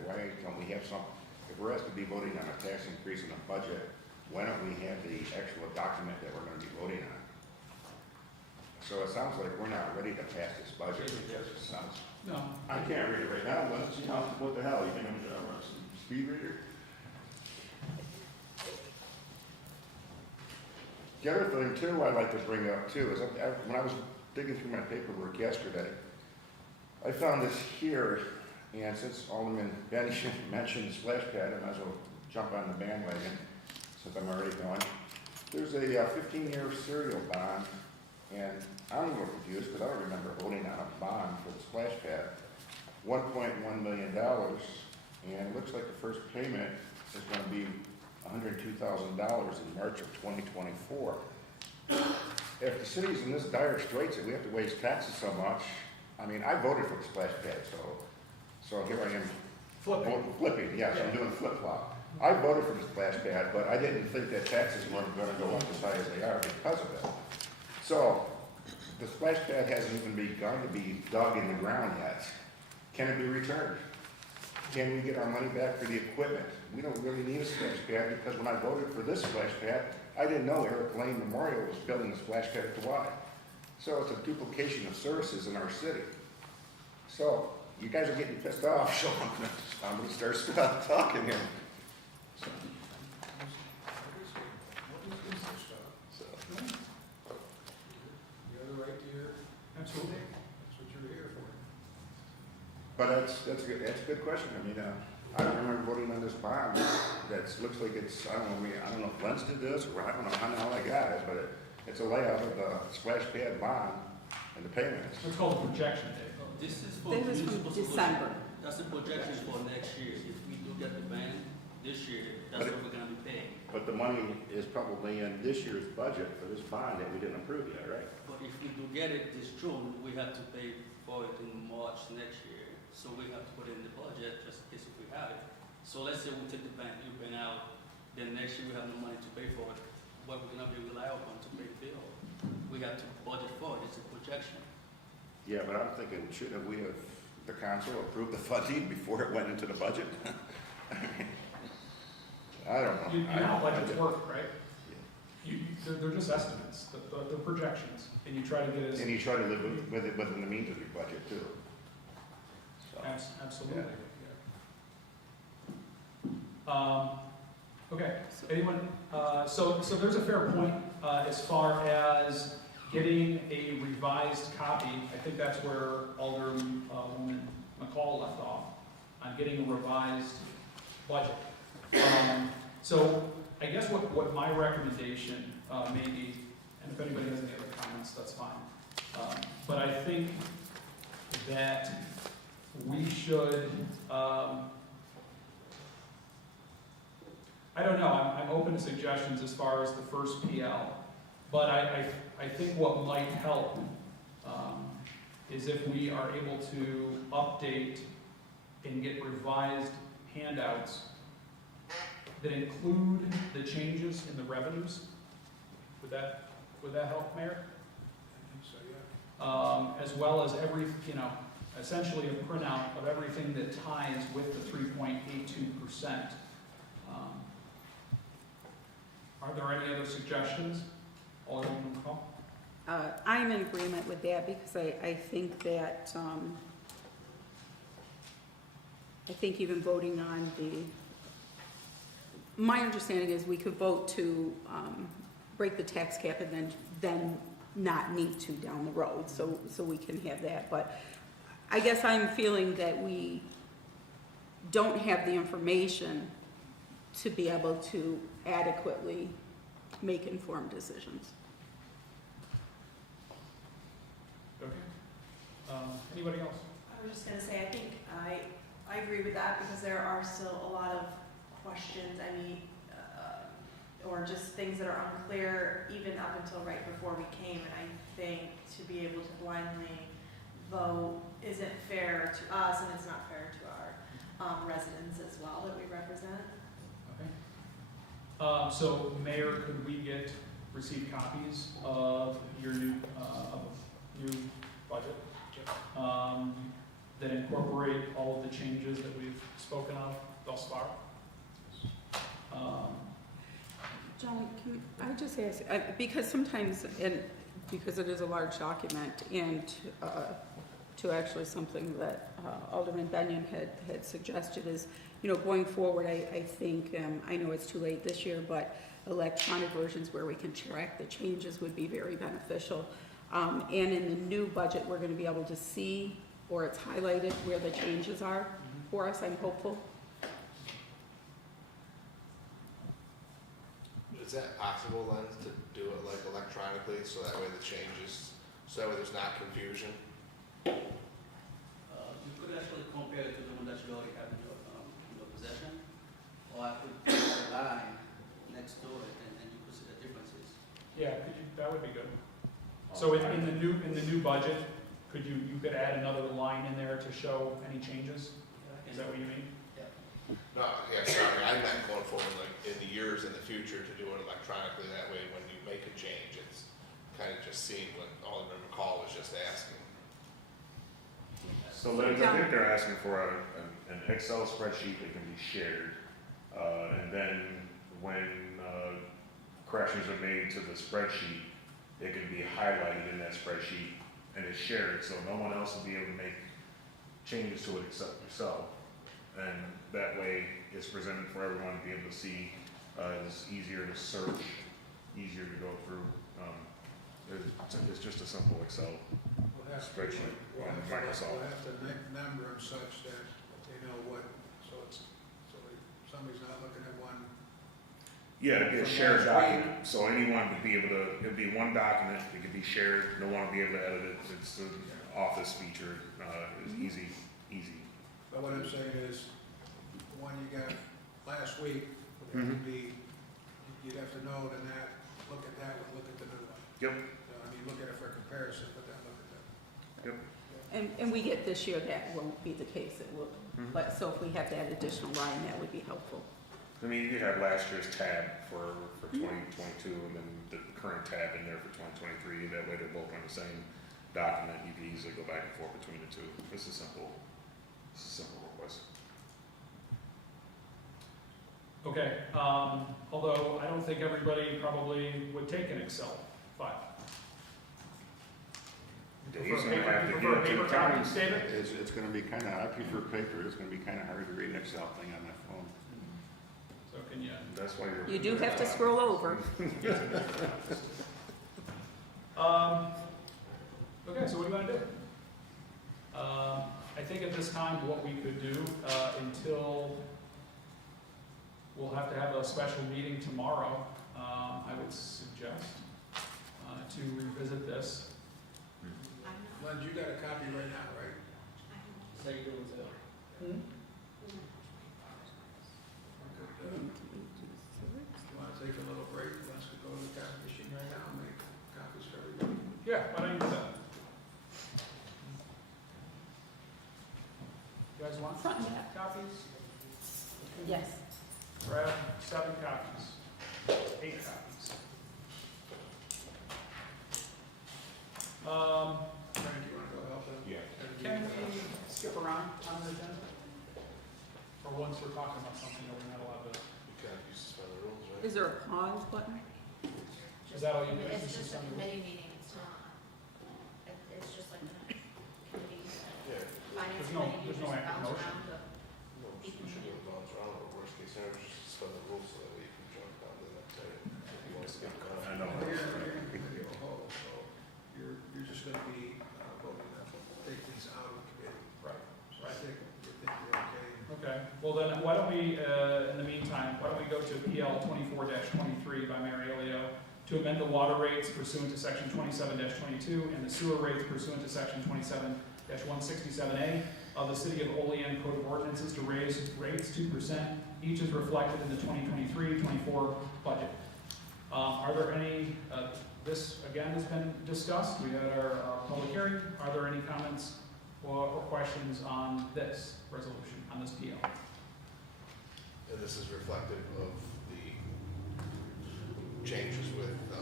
why don't we have some, if we're asked to be voting on a tax increase in a budget, why don't we have the actual document that we're gonna be voting on? So it sounds like we're not ready to pass this budget because it sounds, No. I can't read it right now, but you know, what the hell, you think I'm a speed reader? The other thing too I'd like to bring up too is when I was digging through my paperwork yesterday, I found this here, and since Alderman Benny mentioned splash pad, I might as well jump on the bandwagon since I'm already going. There's a 15-year serial bond, and I'm a little confused because I don't remember voting on a bond for the splash pad. $1.1 million, and it looks like the first payment is going to be $102,000 in March of 2024. If the city's in this dire straits and we have to raise taxes so much, I mean, I voted for the splash pad, so here I am. Flipping, yes, I'm doing flip-flop. I voted for the splash pad, but I didn't think that taxes weren't going to go up as high as they are because of it. So, the splash pad hasn't even begun to be dug in the ground yet. Can it be returned? Can we get our money back for the equipment? We don't really need a splash pad because when I voted for this splash pad, I didn't know Eric Lane Memorial was building a splash pad at Hawaii. So it's a duplication of services in our city. So, you guys are getting pissed off, so I'm gonna start talking here. So. You have the right to your, Absolutely. that's what you're here for. But that's a good question. I mean, I remember voting on this bond that looks like it's, I don't know if Lentz did this, or I don't know how I got it, but it's a layout of the splash pad bond and the payments. It's called a projection, Dave. This is for This was from municipal solution. December. That's the projection for next year. If we do get the ban this year, that's But what we're gonna be paying. But the money is probably in this year's budget for this bond that we didn't approve yet, right? But if we do get it this June, we have to pay for it in March next year. So we have to put it in the budget just in case if we have it. So let's say we take the ban out, then next year we have no money to pay for it. What we're gonna be relying on to pay the bill. We have to budget for it. It's a projection. Yeah, but I'm thinking, shouldn't we have, the council approved the funding before it went into the budget? I don't know. You know how budgets work, right? They're just estimates, they're projections, and you try to get as. And you try to live with it within the means of your budget too. So, Absolutely. Okay, anyone, so there's a fair point, as far as getting a revised copy. I think that's where Alderwoman McCall left off, on getting a revised budget. So I guess what my recommendation may be, and if anybody has any other comments, that's fine. But I think that we should, I don't know, I'm open to suggestions as far as the first PL, but I think what might help is if we are able to update and get revised handouts that include the changes in the revenues. Would that help, Mayor? I think so, yeah. as well as essentially a printout of everything that ties with the 3.82%. Are there any other suggestions? Alderman McCall? I'm in agreement with that because I think that, I think even voting on my understanding is we could vote to break the tax cap and then not need to down the road, so we can have that. But I guess I'm feeling that we don't have the information to be able to adequately make informed decisions. Okay. Anybody else? I was just gonna say, I think I agree with that because there are still a lot of questions, or just things that are unclear even up until right before we came. And I think to be able to blindly vote isn't fair to us, and it's not fair to our residents as well that we represent. Okay. So Mayor, could we receive copies of your new budget? That incorporate all of the changes that we've spoken of thus far? John, can I just ask, because sometimes, and because it is a large document, and to actually something that Alderman Benyon had suggested is, going forward, I think, I know it's too late this year, but electronic versions where we can track the changes would be very beneficial. And in the new budget, we're going to be able to see, or it's highlighted where the changes are for us, I'm hopeful. Is that possible then to do it like electronically, so that way the changes, so that way there's not confusion? You could actually compare it to the one that you already have in your possession, or I could put a line next to it, and you could see the differences. Yeah, that would be good. So in the new budget, you could add another line in there to show any changes? Is that what you mean? No, yeah, sorry, I meant going forward, like, in the years in the future to do it electronically, that way when you make a change, it's kind of just seeing what Alderman McCall was just asking. So Liz, I think they're asking for an Excel spreadsheet that can be shared. And then when corrections are made to the spreadsheet, it can be highlighted in that spreadsheet and it's shared, so no one else will be able to make changes to it except yourself. And that way, it's presented for everyone to be able to see. It's easier to search, easier to go through. It's just a simple Excel spreadsheet on Microsoft. We'll have to number them such that they know what, so somebody's not looking at one. Yeah, it'd be a shared document, so anyone would be able to, it'd be one document, it could be shared, no one will be able to edit it. It's an office feature, it's easy. But what I'm saying is, the one you got last week would have to be, you'd have to know to not look at that one, look at the new one. Yep. Look at it for comparison, but then look at that. Yep. And we get this year, that won't be the case, it will, but so if we have that additional line, that would be helpful. I mean, you could have last year's tab for 2022 and then the current tab in there for 2023. That way they're both on the same document. You can easily go back and forth between the two. It's a simple request. Okay, although I don't think everybody probably would take an Excel file. Dave's Prefer gonna paper- have to prefer get it to paper the county. copies, David? It's gonna be kinda, I prefer paper, it's gonna be kinda hard to read an Excel thing on my phone. So can you? That's why you're. You do have to scroll over. Okay, so what do you want to do? I think at this time, what we could do, until we'll have to have a special meeting tomorrow, I would suggest to revisit this. Lynn, you got a copy right now, right? So you do it. You wanna take a little break, let's go to the copy machine right now and make copies for everybody. Yeah, why don't you do that? You guys want Front and back. copies? Yes. Grab 7 copies, 8 copies. there a pause button? Is that all you do? It's just a committee meeting, it's not, it's just like a committee, Yeah. finance There's no- committee, you there's no just active bounce motion. around the. No, we should do it bounce around, or worst case scenario, just suspend the rules so that way you can jump down to the next item. If you want to skip down. I know. You're in committee of the whole, so you're just gonna be voting on, take things out of committee. Right. So I think you're okay. Okay, well then, why don't we, in the meantime, why don't we go to PL 24-23 by Mary Elio to amend the water rates pursuant to section 27-22 and the sewer rates pursuant to section 27-167A of the City of Olean Code of Ordinances to raise rates 2%. Each is reflected in the 2023-24 budget. Are there any, this again has been discussed, we had our public hearing. Are there any comments or questions on this resolution, on this PL? And this is reflective of the changes with the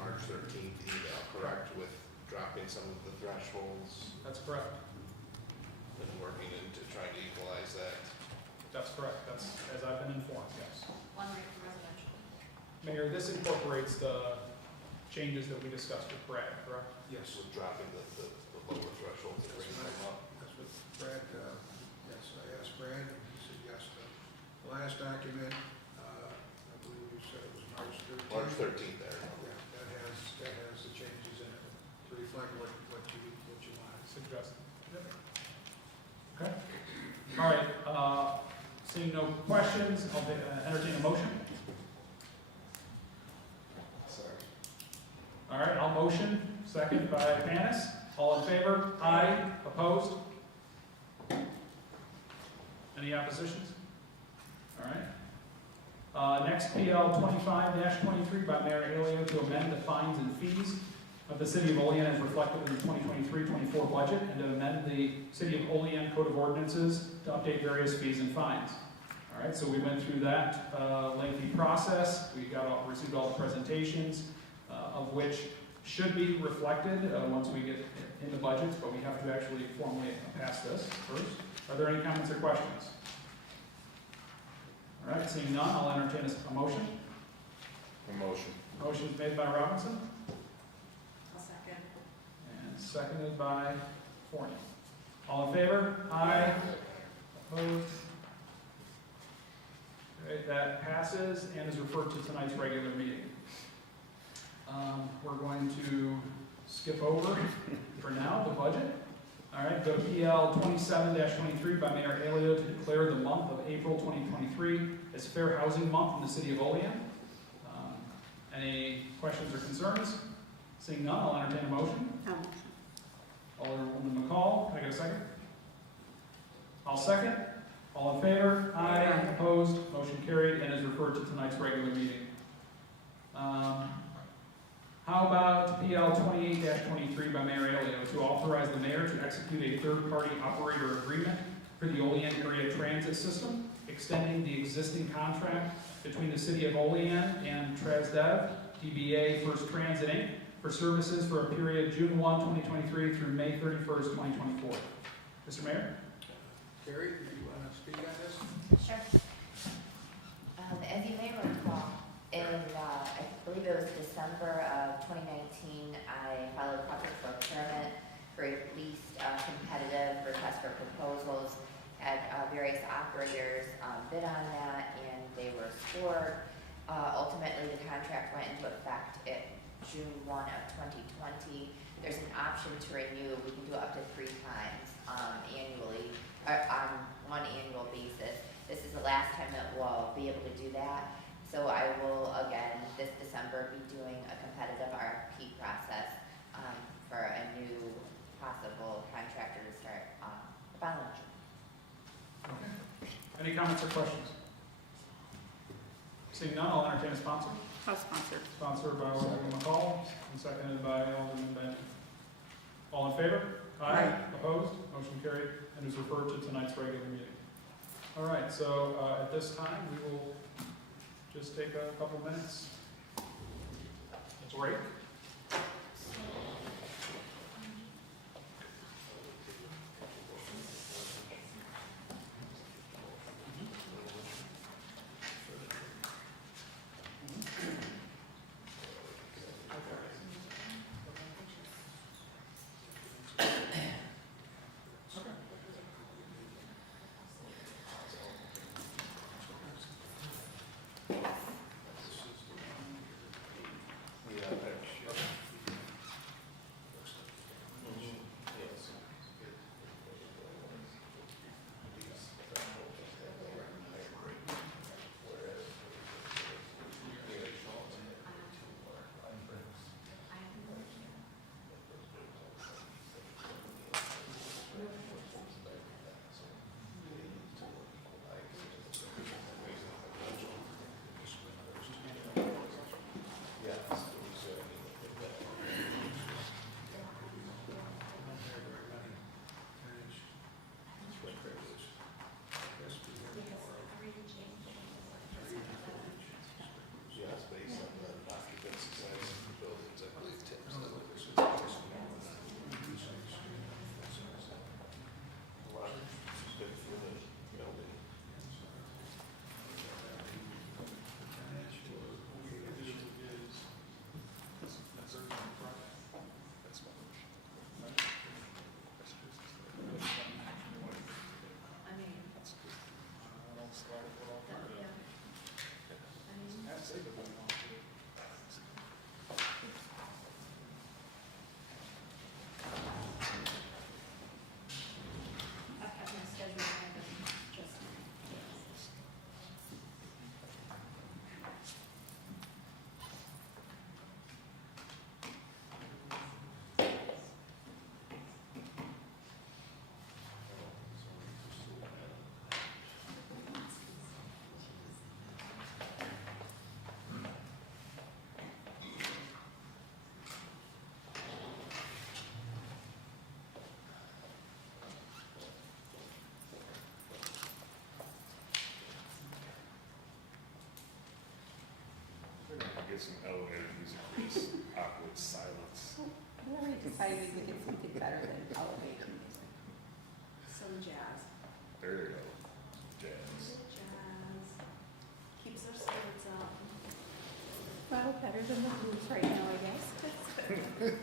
March 13th email, correct? With dropping some of the thresholds That's correct. and working into trying to equalize that. That's correct. That's, as I've been informed, yes. One rate for residential. Mayor, this incorporates the changes that we discussed with Brad, correct? Yes, With dropping the lower thresholds and bringing them up. that's what Brad, yes, I asked Brad, and he said yes. The last document, I believe you said it was March 13th. March 13th there. Yeah, that has the changes in it to reflect what you wanted. Suggested. Okay. All right, seeing no questions, I'll entertain a motion. All right, I'll motion, second by Panis. All in favor? Aye. Opposed? Any oppositions? All right. Next, PL 25-23 by Mayor Elio to amend the fines and fees of the City of Olean as reflected in the 2023-24 budget and to amend the City of Olean Code of Ordinances to update various fees and fines. All right, so we went through that lengthy process. We received all the presentations, of which should be reflected once we get in the budgets, but we have to actually formally pass this first. Are there any comments or questions? All right, seeing none, I'll entertain a motion. A motion. Motion is made by Robinson I'll second. and seconded by Forney. All in favor? Aye. Opposed? Okay, that passes and is referred to tonight's regular meeting. We're going to skip over, for now, the budget. All right, go to PL 27-23 by Mayor Elio to declare the month of April 2023 as Fair Housing Month in the City of Olean. Any questions or concerns? Seeing none, I'll entertain a motion. Alderwoman McCall, can I get a second? I'll second. All in favor? Aye. Opposed? Motion carried and is referred to tonight's regular meeting. How about PL 28-23 by Mayor Elio to authorize the mayor to execute a third-party operator agreement for the Olean Area Transit System, extending the existing contract between the City of Olean and Transdev, DBA First Transit Inc., for services for a period June 1, 2023 through May 31st, 2024. Mr. Mayor? Carrie, do you want to speak on this? Sure. As you may recall, in, I believe it was December of 2019, I followed public procurement for at least competitive request for proposals, had various operators bid on that, and they were scored. Ultimately, the contract went into effect at June 1 of 2020. There's an option to renew. We can do it up to 3 times annually, on one annual basis. This is the last time that we'll be able to do that. So I will, again, this December, be doing a competitive RFP process for a new possible contractor to start the following June. Okay. Any comments or questions? Seeing none, I'll entertain a sponsor. I'll sponsor. Sponsored by Alderman McCall and seconded by Alderman Bennett. All in favor? Aye. Opposed? Motion carried and is referred to tonight's regular meeting. All right, so at this time, we will just take a couple minutes. Break. play some elevator music for this awkward silence. I've already decided to get something better than elevator music. Some jazz. There you go. Jazz. Jazz. Keeps our spirits up. Well, better than the blues right now, I guess.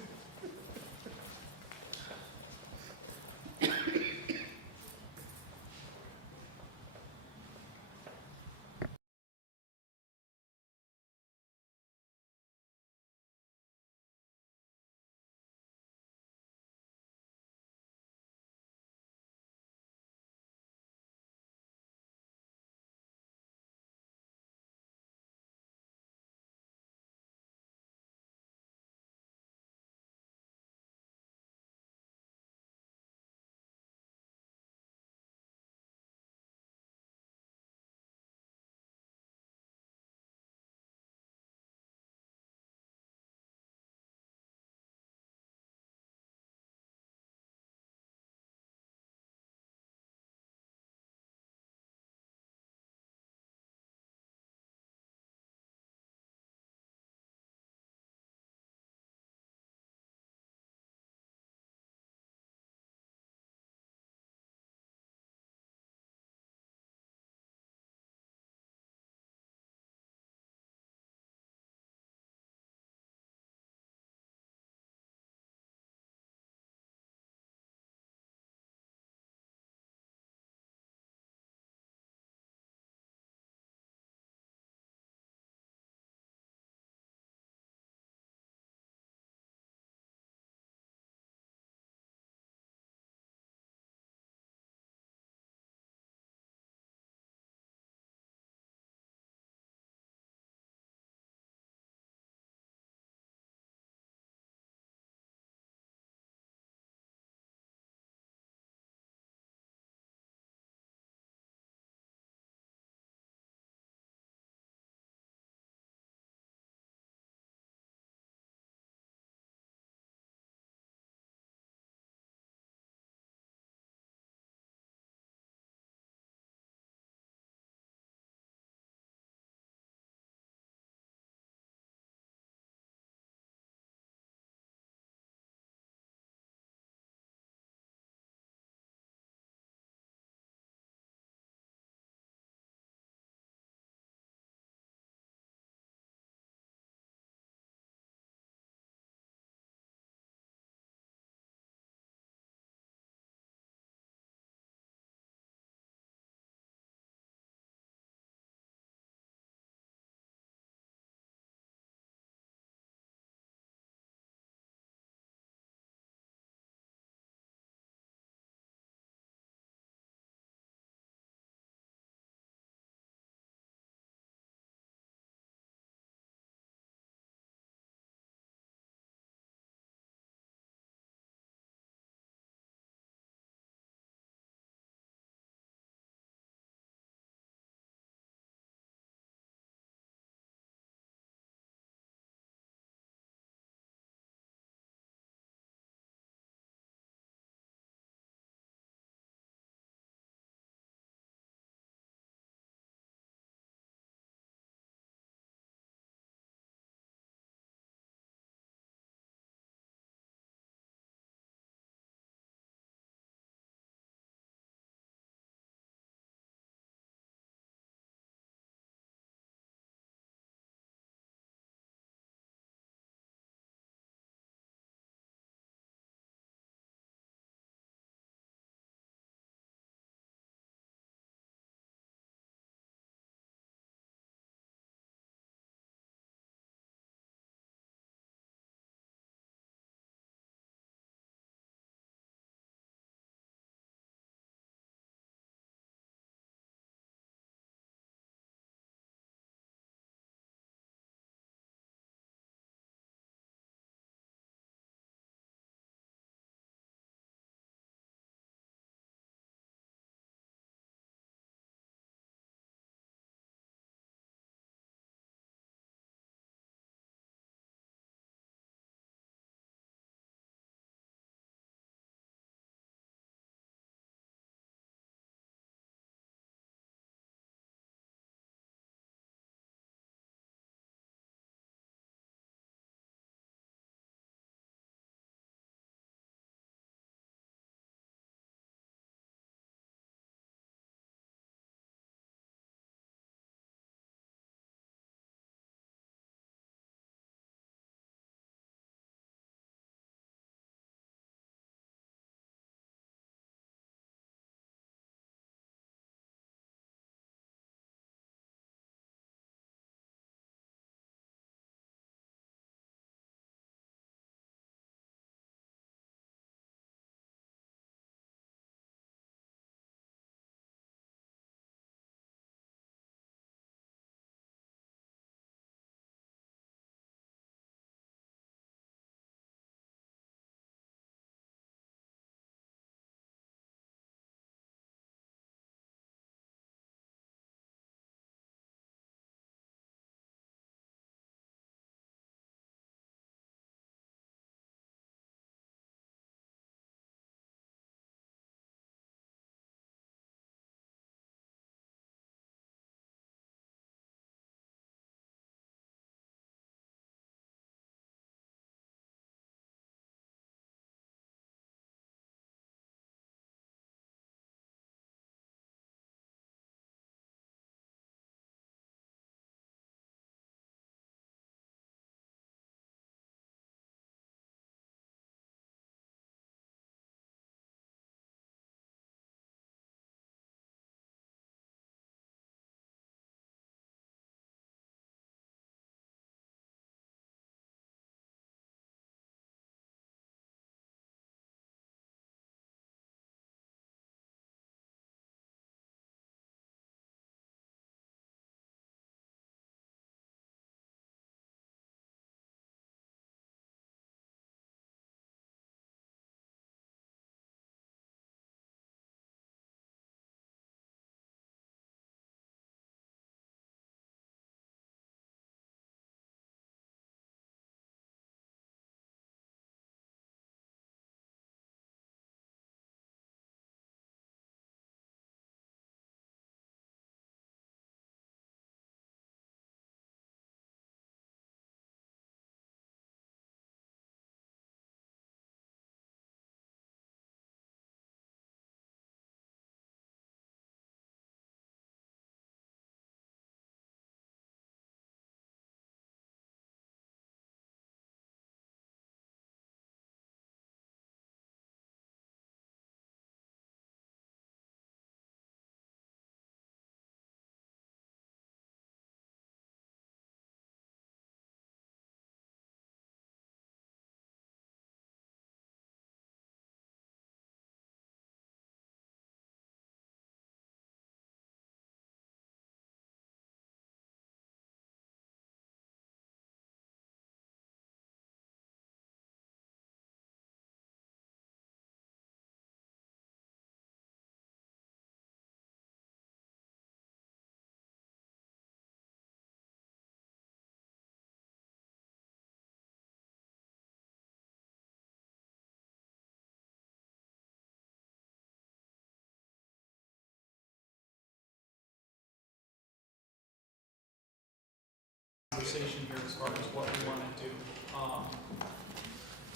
conversation here as far as what we want to do.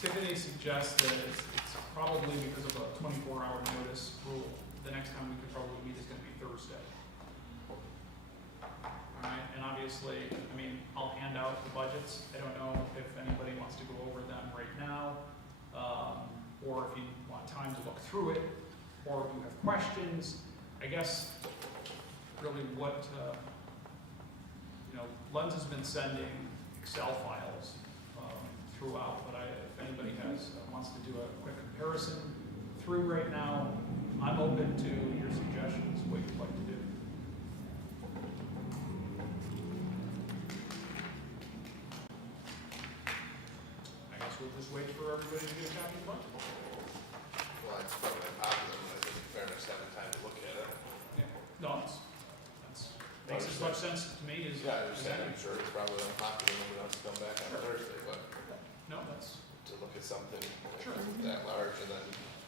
Tiffany suggests that it's probably because of a 24-hour notice rule. The next time we could probably meet is going to be Thursday. All right, and obviously, I mean, I'll hand out the budgets. I don't know if anybody wants to go over them right now, or if you want time to look through it, or if you have questions. I guess really what, Lens has been sending Excel files throughout, but if anybody wants to do a quick comparison through right now, I'm open to your suggestions, what you'd like to do. I guess we'll just wait for everybody to get a copy of the budget. Well, it's probably not popular, but I think in fairness, having time to look at it. Yeah, no, that's makes as much sense to me as. Yeah, I understand, I'm sure it's probably unpopular, nobody wants to come back on Thursday, but No, that's, to look at something Sure. that large and then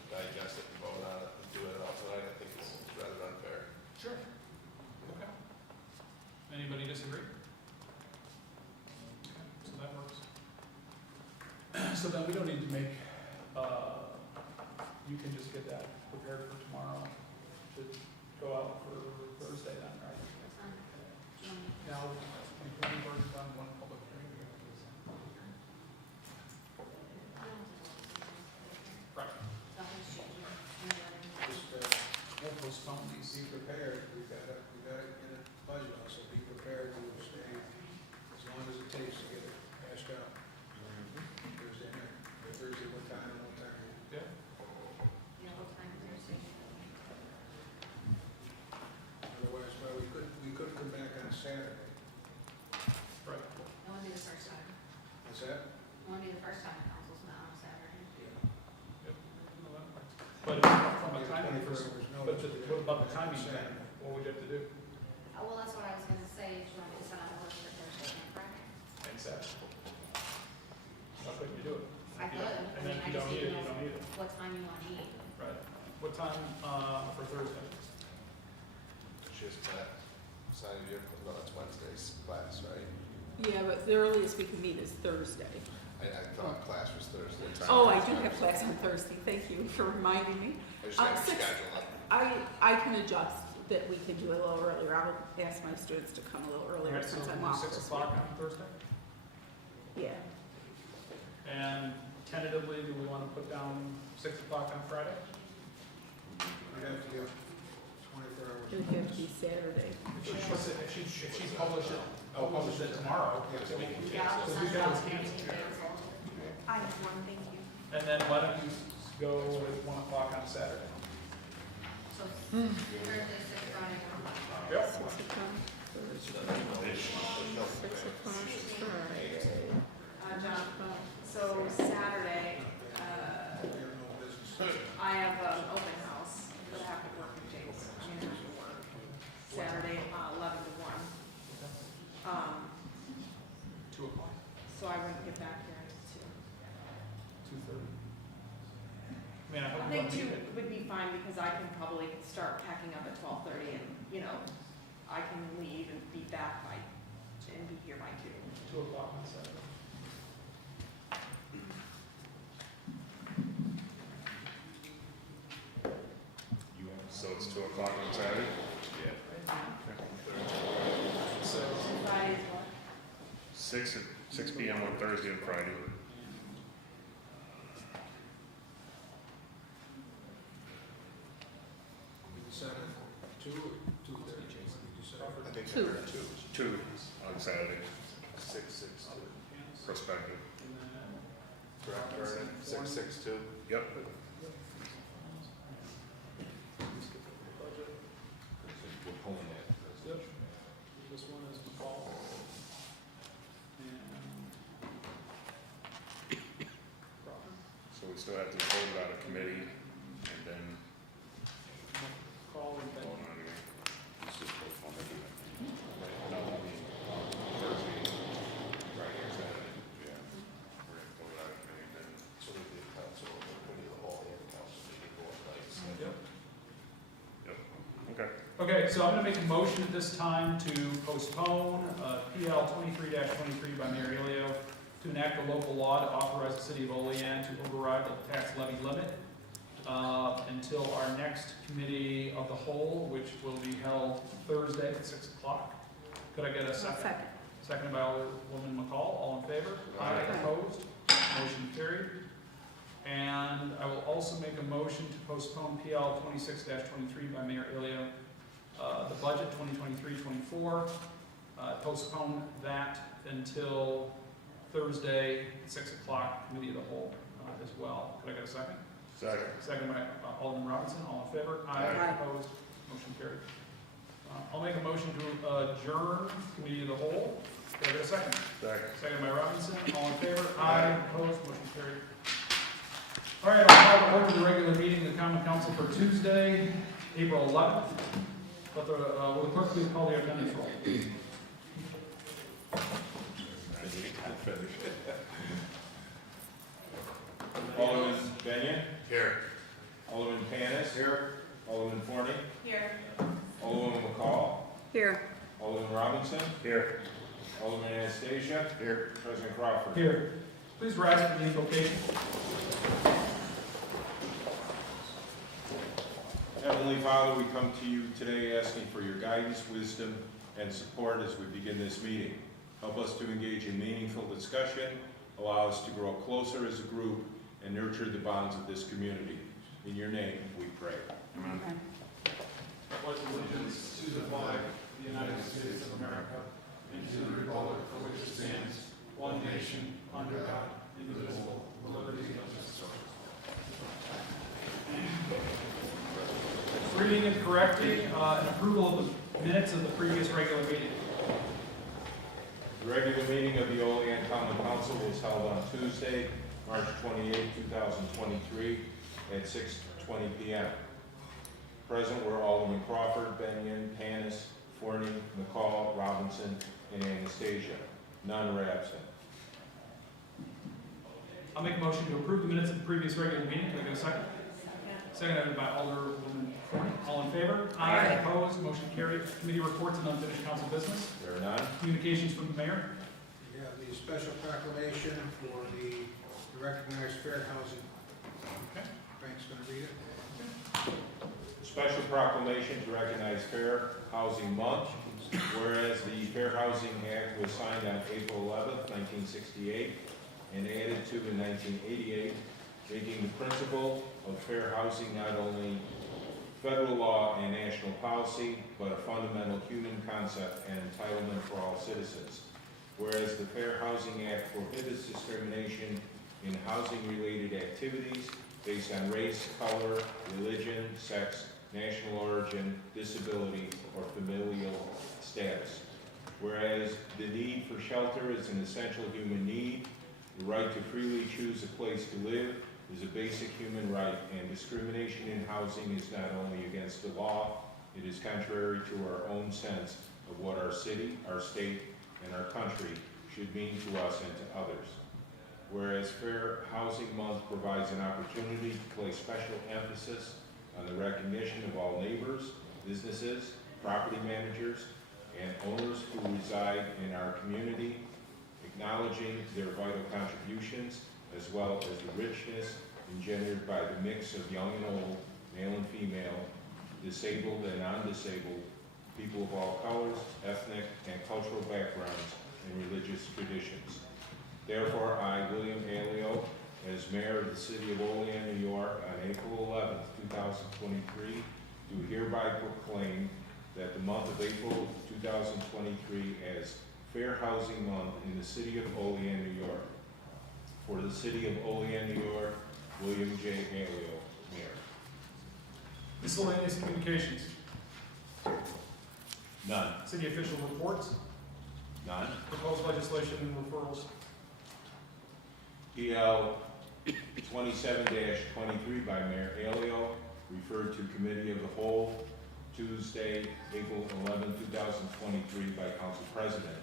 digest it and vote on it and do it all tonight, I think is rather unfair. sure. Okay. Anybody disagree? Okay, so that works. So then we don't need to make, you can just get that prepared for tomorrow to go out for Thursday then, right? Now, we've already done one public hearing. Right. Just, We'll postpone these. be prepared, we gotta get a budget also, be prepared to stay as long as it takes to get it hashed out. Thursday night, or Thursday, what time, and what time? Yeah. Otherwise, well, we could come back on Saturday. Right. That won't be the first time. What's that? It won't be the first time the council's not on Saturday. Yep. No, that works. But from a timing 24 perspective, hours but notice. what about the timing then? Saturday. What would you have to do? Well, that's what I was gonna say, if you want me to set up a list for Thursday and Friday. And Saturday? How couldn't you do it? I could, And then if you don't need it, you don't need it. What time you want to meet. Right. What time, for Thursday? She has class, signing your, no, that's Wednesday's class, right? Yeah, but the earliest we can meet is Thursday. I thought class was Thursday. Oh, I do have class on Thursday, thank you for reminding me. I just got your 6 schedule up. I can adjust that we can do it a little earlier. I'll ask my students to come a little All earlier right, so since I'm we'll do off 6 this o'clock week. on Thursday? Yeah. And tentatively, do we want to put down 6 o'clock on Friday? We'd have to give 24 hours. It would have to be Saturday. If she publishes it tomorrow, so we can Yeah, I'll so send we it can out always to cancel. you. I have one, thank you. And then why don't you go with 1 o'clock on Saturday? So Thursday, 6 Friday. Yep. 6 o'clock Thursday. 6 o'clock Friday. John, so Saturday, We have no business. I have an open house, but I have to work in days, I mean, I have to work. Saturday, 11 to 1. 2 o'clock, So I wouldn't get back here until 2:30. I mean, I hope I you think want to 2 meet it. would be fine, because I can probably start packing up at 12:30 and, I can leave and be back by, and be here by 2. 2 o'clock on Saturday. So it's 2 o'clock on Saturday? So, Friday is what? 6 p.m. on Thursday and Friday. We decided 2 or 2:30, what did you decide? I think I 2. heard 2. 2 on Saturday, 6, 6, 2. prospective. Correct, Vernon? 6, 6, 2. Yep. Yep. This one is McCall. And Crawford. So we still have to vote it out of committee and then Call and vote then. on it again. No, I mean, Thursday, Friday, or Saturday. Yeah. We're gonna vote it out of committee and then. So there'd be a council, the committee of the whole and the council meeting both nights. Yep. Yep. Okay. Okay, so I'm gonna make a motion at this time to postpone, PL 23-23 by Mayor Elio to enact a local law to authorize the city of Olean to override the tax levy limit until our next committee of the whole, which will be held Thursday at 6 o'clock. Could I get a second? Second. Seconded by Alderwoman McCall. All in favor? Aye. Opposed? Motion carried. And I will also make a motion to postpone PL 26-23 by Mayor Elio, the budget 2023-24. Postpone that until Thursday, 6 o'clock, committee of the whole as well. Could I get a second? Second. Second by Alderman Robinson. All in favor? Aye. Opposed? Motion carried. I'll make a motion to adjourn committee of the whole. Could I get a second? Second. Second by Robinson. All in favor? Aye. Opposed? Motion carried. All right, I'll call to order the regular meeting of the Common Council for Tuesday, April 11th. But will the clerk please call the attendance roll? Alderman Benyon? Here. Alderman Panis? Here. Alderman Forney? Here. Alderwoman McCall? Here. Alderman Robinson? Here. Alderman Anastasia? Here. President Crawford? Here. Please rise for the invocation. Heavenly Father, we come to you today asking for your guidance, wisdom, and support as we begin this meeting. Help us to engage in meaningful discussion, allow us to grow closer as a group, and nurture the bonds of this community. In your name, we pray. Amen. I pledge allegiance to the flag of the United States of America and to the republic for which it stands, one nation, under God, indivisible, with liberty and justice for all. Reading and correcting and approval of the minutes of the previous regular meeting. The regular meeting of the Olean Common Council was held on Tuesday, March 28, 2023, at 6:20 p.m. Present were Alderman Crawford, Benyon, Panis, Forney, McCall, Robinson, and Anastasia. None were absent. I'll make a motion to approve the minutes of the previous regular meeting. Can I get a second? Seconded by Alderwoman Forney. All in favor? Aye. Opposed? Motion carried. Committee reports and unfinished council business. There are none. Communications from the mayor. You have the special proclamation for the recognized fair housing. Okay. Frank's gonna read it. A special proclamation to recognize Fair Housing Month, whereas the Fair Housing Act was signed on April 11, 1968, and added to in 1988, making the principle of fair housing not only federal law and national policy, but a fundamental human concept and entitlement for all citizens. Whereas the Fair Housing Act prohibits discrimination in housing-related activities based on race, color, religion, sex, national origin, disability, or familial status. Whereas the need for shelter is an essential human need, the right to freely choose a place to live is a basic human right, and discrimination in housing is not only against the law, it is contrary to our own sense of what our city, our state, and our country should mean to us and to others. Whereas Fair Housing Month provides an opportunity to place special emphasis on the recognition of all neighbors, businesses, property managers, and owners who reside in our community, acknowledging their vital contributions as well as the richness engendered by the mix of young and old, male and female, disabled and non-disabled, people of all colors, ethnic and cultural backgrounds, and religious traditions. Therefore, I, William Elio, as mayor of the city of Olean, New York, on April 11, 2023, do hereby proclaim that the month of April 2023 as Fair Housing Month in the city of Olean, New York. For the city of Olean, New York, William J. Elio, Mayor. Miscellaneous communications. None. City official reports. None. Proposed legislation and referrals. PL 27-23 by Mayor Elio, referred to Committee of the Whole, Tuesday, April 11, 2023 by Council President.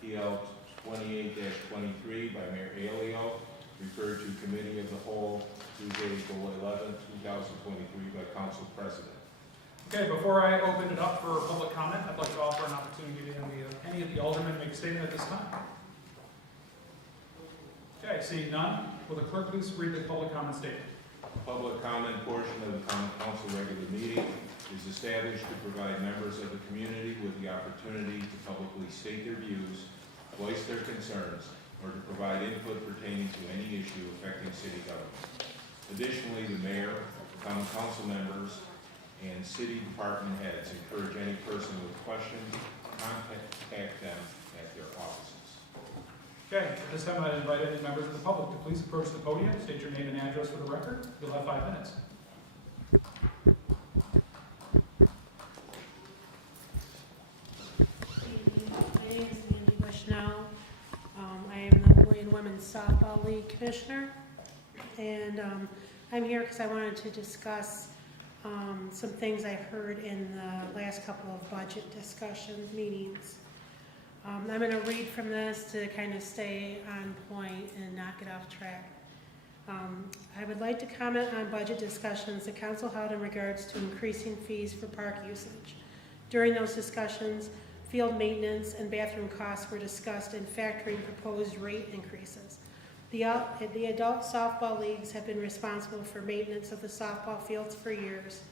PL 28-23 by Mayor Elio, referred to Committee of the Whole, Tuesday, April 11, 2023 by Council President. Okay, before I open it up for public comment, I'd like to offer an opportunity to any of the aldermen make a statement at this time. Okay, seeing none, will the clerk please read the public comment statement? Public comment portion of the common council regular meeting is established to provide members of the community with the opportunity to publicly state their views, voice their concerns, or to provide input pertaining to any issue affecting city government. Additionally, the mayor, common council members, and city department heads encourage any person with questions to contact them at their offices. Okay, at this time I'd invite any members of the public to please approach the podium, state your name and address for the record. You'll have 5 minutes. My name is Andy Bushnell. I am the Olean Women's Softball League Commissioner, and I'm here because I wanted to discuss some things I heard in the last couple of budget discussion meetings. I'm going to read from this to kind of stay on point and not get off track. I would like to comment on budget discussions the council held in regards to increasing fees for park usage. During those discussions, field maintenance and bathroom costs were discussed in factoring proposed rate increases. The adult softball leagues have been responsible for maintenance of the softball fields for years.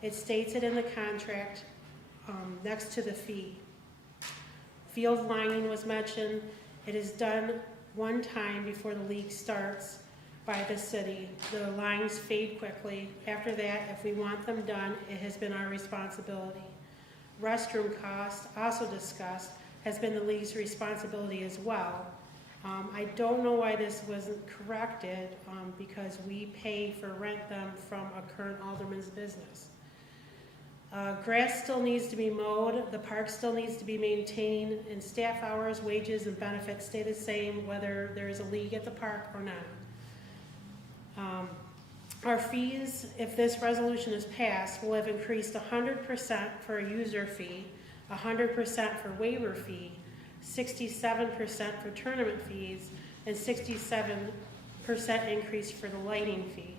It states it in the contract next to the fee. Field lining was mentioned. It is done one time before the league starts by the city. The lines fade quickly. After that, if we want them done, it has been our responsibility. Restroom cost, also discussed, has been the league's responsibility as well. I don't know why this wasn't corrected because we pay for rent them from a current alderman's business. Grass still needs to be mowed, the park still needs to be maintained, and staff hours, wages, and benefits stay the same whether there is a league at the park or not. Our fees, if this resolution is passed, will have increased 100% for a user fee, 100% for waiver fee, 67% for tournament fees, and 67% increase for the lighting fee.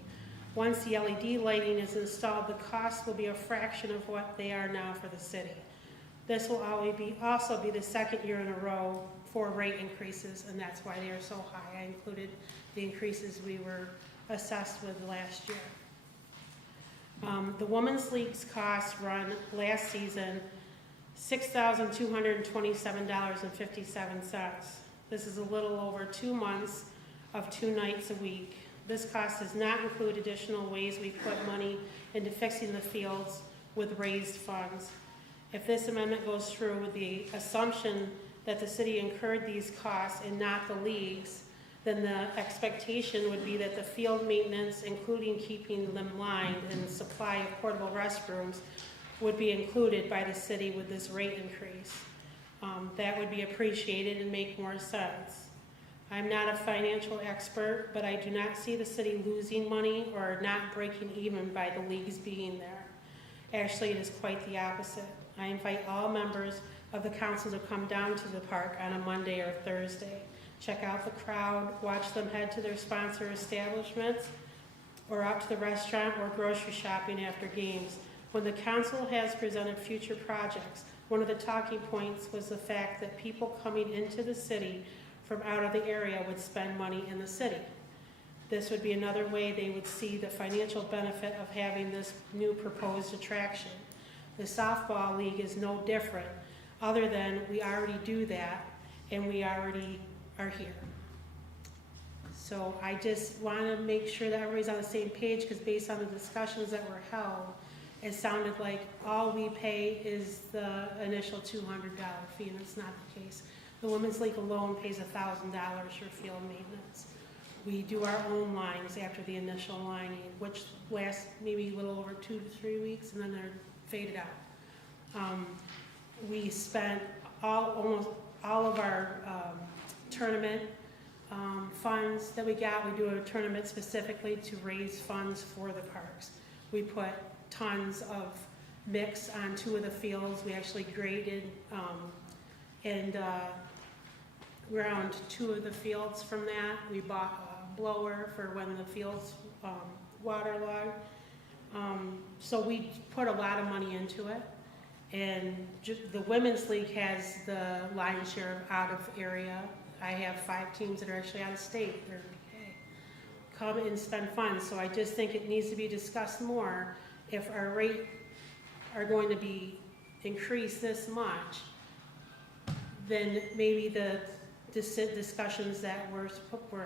Once the LED lighting is installed, the cost will be a fraction of what they are now for the city. This will also be the second year in a row for rate increases, and that's why they are so high. I included the increases we were assessed with last year. The Women's League's costs run last season $6,227.57. This is a little over 2 months of 2 nights a week. This cost does not include additional ways we put money into fixing the fields with raised funds. If this amendment goes through with the assumption that the city incurred these costs and not the leagues, then the expectation would be that the field maintenance, including keeping them lined and supply of portable restrooms, would be included by the city with this rate increase. That would be appreciated and make more sense. I'm not a financial expert, but I do not see the city losing money or not breaking even by the leagues being there. Actually, it is quite the opposite. I invite all members of the council to come down to the park on a Monday or Thursday. Check out the crowd, watch them head to their sponsor establishments, or out to the restaurant or grocery shopping after games. When the council has presented future projects, one of the talking points was the fact that people coming into the city from out of the area would spend money in the city. This would be another way they would see the financial benefit of having this new proposed attraction. The softball league is no different, other than we already do that and we already are here. So I just want to make sure that everybody's on the same page, because based on the discussions that were held, it sounded like all we pay is the initial $200 fee, and it's not the case. The Women's League alone pays $1,000 for field maintenance. We do our own lines after the initial lining, which lasts maybe a little over 2 to 3 weeks, and then they're faded out. We spent almost all of our tournament funds that we got. We do a tournament specifically to raise funds for the parks. We put tons of mix on 2 of the fields. We actually graded and around 2 of the fields from that. We bought a blower for when the fields waterlogged. So we put a lot of money into it. And the Women's League has the lion's share of out of area. I have 5 teams that are actually out of state. They're come and spend funds. So I just think it needs to be discussed more. If our rate are going to be increased this much, then maybe the discussions that were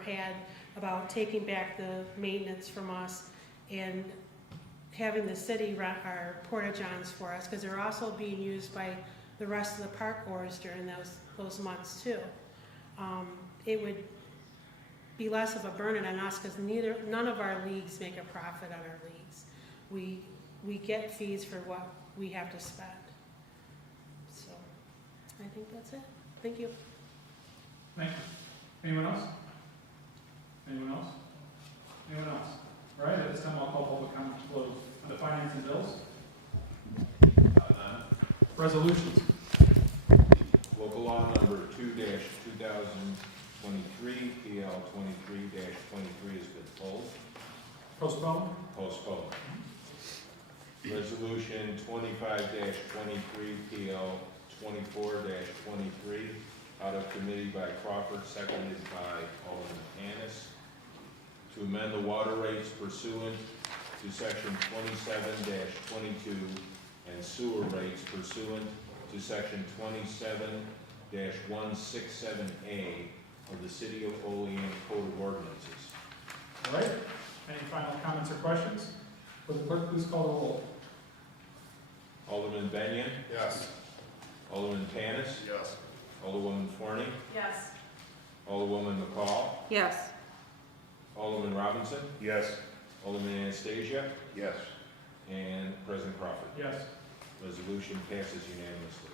had about taking back the maintenance from us and having the city rent our porta-johns for us, because they're also being used by the rest of the park goers during those months too. It would be less of a burden on us, because none of our leagues make a profit on our leagues. We get fees for what we have to spend. So I think that's it. Thank you. Thank you. Anyone else? Anyone else? Anyone else? All right, at this time I'll call public comment closed. On the finance and bills? None. Resolutions? Local law number 2-2023, PL 23-23 has been pulled. Postponed? Postponed. Resolution 25-23, PL 24-23, out of committee by Crawford, seconded by Alderman Annis, to amend the water rates pursuant to section 27-22 and sewer rates pursuant to section 27-167A of the City of Olean Code of Ordinances. All right. Any final comments or questions? Will the clerk please call the roll? Alderman Benyon? Yes. Alderman Tanis? Yes. Alderwoman Forney? Yes. Alderwoman McCall? Yes. Alderman Robinson? Yes. Alderman Anastasia? Yes. And President Crawford. Yes. Resolution passes unanimously.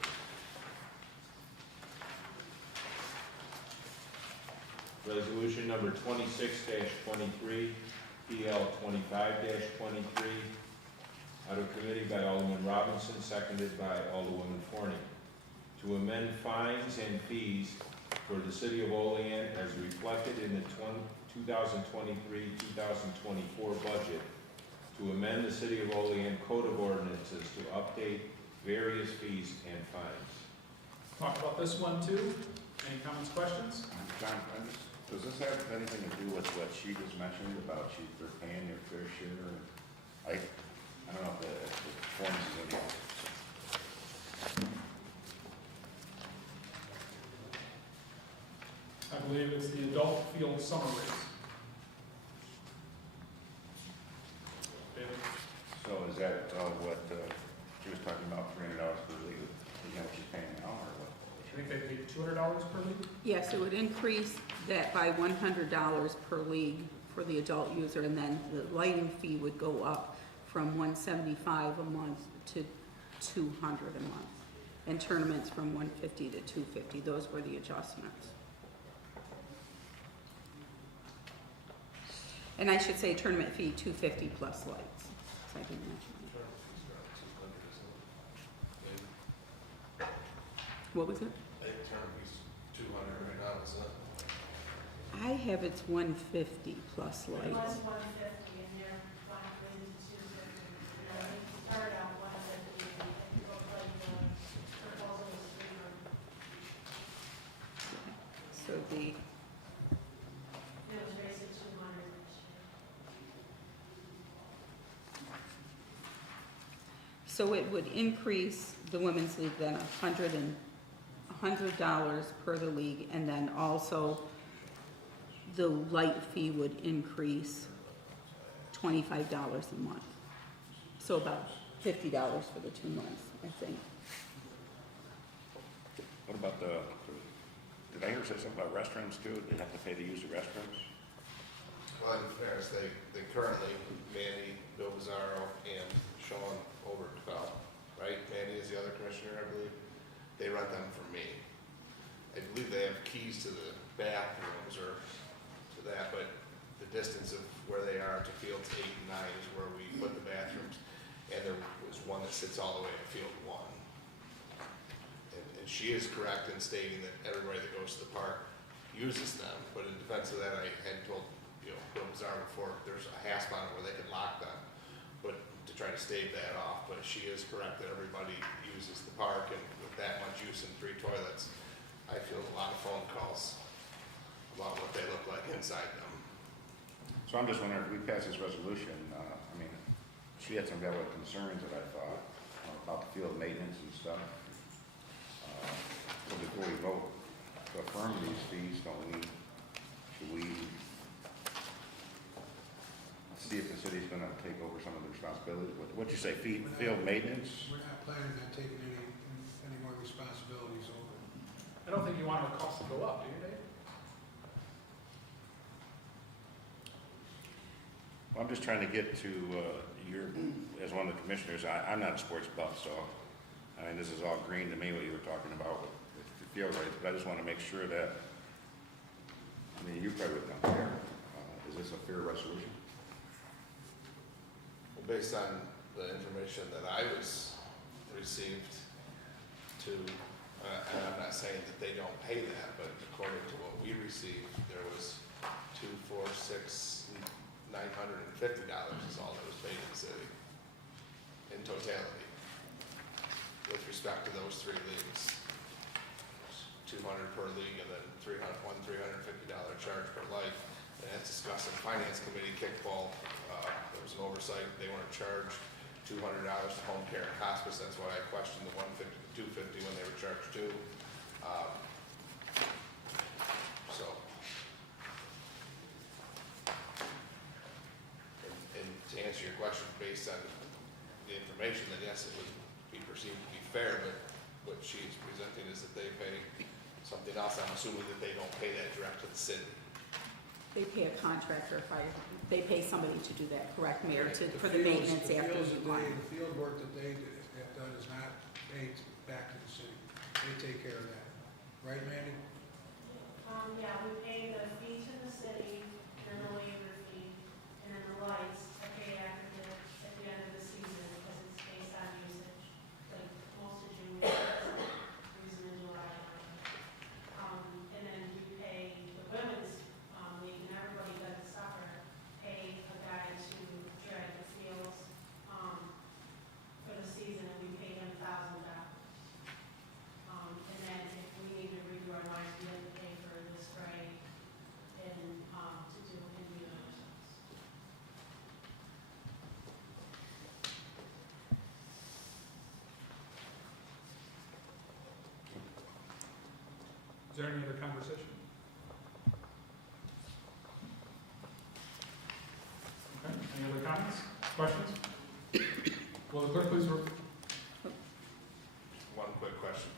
Resolution number 26-23, PL 25-23, out of committee by Alderman Robinson, seconded by Alderwoman Forney, to amend fines and fees for the City of Olean as reflected in the 2023-2024 budget, to amend the City of Olean Code of Ordinances to update various fees and fines. Talk about this one too. Any comments, questions? John, does this have anything to do with what she just mentioned about they're paying their fair share? I don't know if the forms is in there. I believe it's the adult field summer race. David? So is that what she was talking about, $300 per league? Is that what she's paying now, or what? I think they paid $200 per league. Yes, it would increase that by $100 per league for the adult user, and then the lighting fee would go up from $175 a month to $200 a month, and tournaments from $150 to $250. Those were the adjustments. And I should say tournament fee $250 plus lights. So I didn't mention that. What was it? I think tournament fee's 200 right now, isn't it? I have it's $150 plus It lights. was 150 and they're going to 250. You know, it started out 150 and it looked like the proposal was 300. So the, It was raised to 200 this year. so it would increase the women's league then $100 per the league, and then also the light fee would increase $25 a month. So about $50 for the 2 months, I think. What about did I hear say something about restrooms too? They have to pay to use the restrooms? Well, in fairness, they currently, Mandy, Bill Bizarro, and Sean Overfell, right? Mandy is the other commissioner, I believe. They rent them from me. I believe they have keys to the bathrooms or to that, but the distance of where they are to fields 8 and 9 is where we put the bathrooms. And there was one that sits all the way to field 1. And she is correct in stating that everybody that goes to the park uses them, but in defense of that, I had told, Bill Bizarro before, there's a hasp on it where they can lock them. But try to stave that off, but she is correct that everybody uses the park, and with that much use in 3 toilets, I feel a lot of phone calls about what they look like inside them. So I'm just wondering, if we pass this resolution, I mean, she had some valid concerns that I thought about the field maintenance and stuff. So before we vote to affirm these fees, should we see if the city's gonna take over some of the responsibility? What'd you say, field maintenance? We're not planning on taking any more responsibilities over. I don't think you want our costs to go up, do you, Dave? Well, I'm just trying to get to, as one of the commissioners, I'm not a sports buff, so, I mean, this is all green to me, what you were talking about with the field rights, but I just want to make sure that, I mean, you probably would not care. Is this a fair resolution? Well, based on the information that I received to, and I'm not saying that they don't pay that, but according to what we received, there was $950 is all that was paid in the city in totality with respect to those 3 leagues. $200 per league and then $350 charge per life. And as discussed in the finance committee kickball, there was an oversight. They weren't charged $200 to home care and hospice. That's why I questioned the $150 to $250 when they were charged too. And to answer your question, based on the information, then yes, it would be perceived to be fair, but what she's presenting is that they pay something else. I'm assuming that they don't pay that direct to the city. They pay a contractor, they pay somebody to do that, correct, Mayor, for the fields- maintenance after fields the that one. The field work that they have done is not paid back to the city. They take care of that. Right, Mandy? Yeah, we pay the fee to the city, and the waiver fee, and then the lights are paid at the end of the season, because it's based on usage, like most of June, using in July. And then we pay the women's league, and everybody does soccer, pay a guy to drag the fields, for the season, and we pay him $1,000. And then if we need to redo our lines, we have to pay for the spray and, to do it ourselves. Is there any other conversation? Okay, any other comments, questions? Will the clerk please One quick question.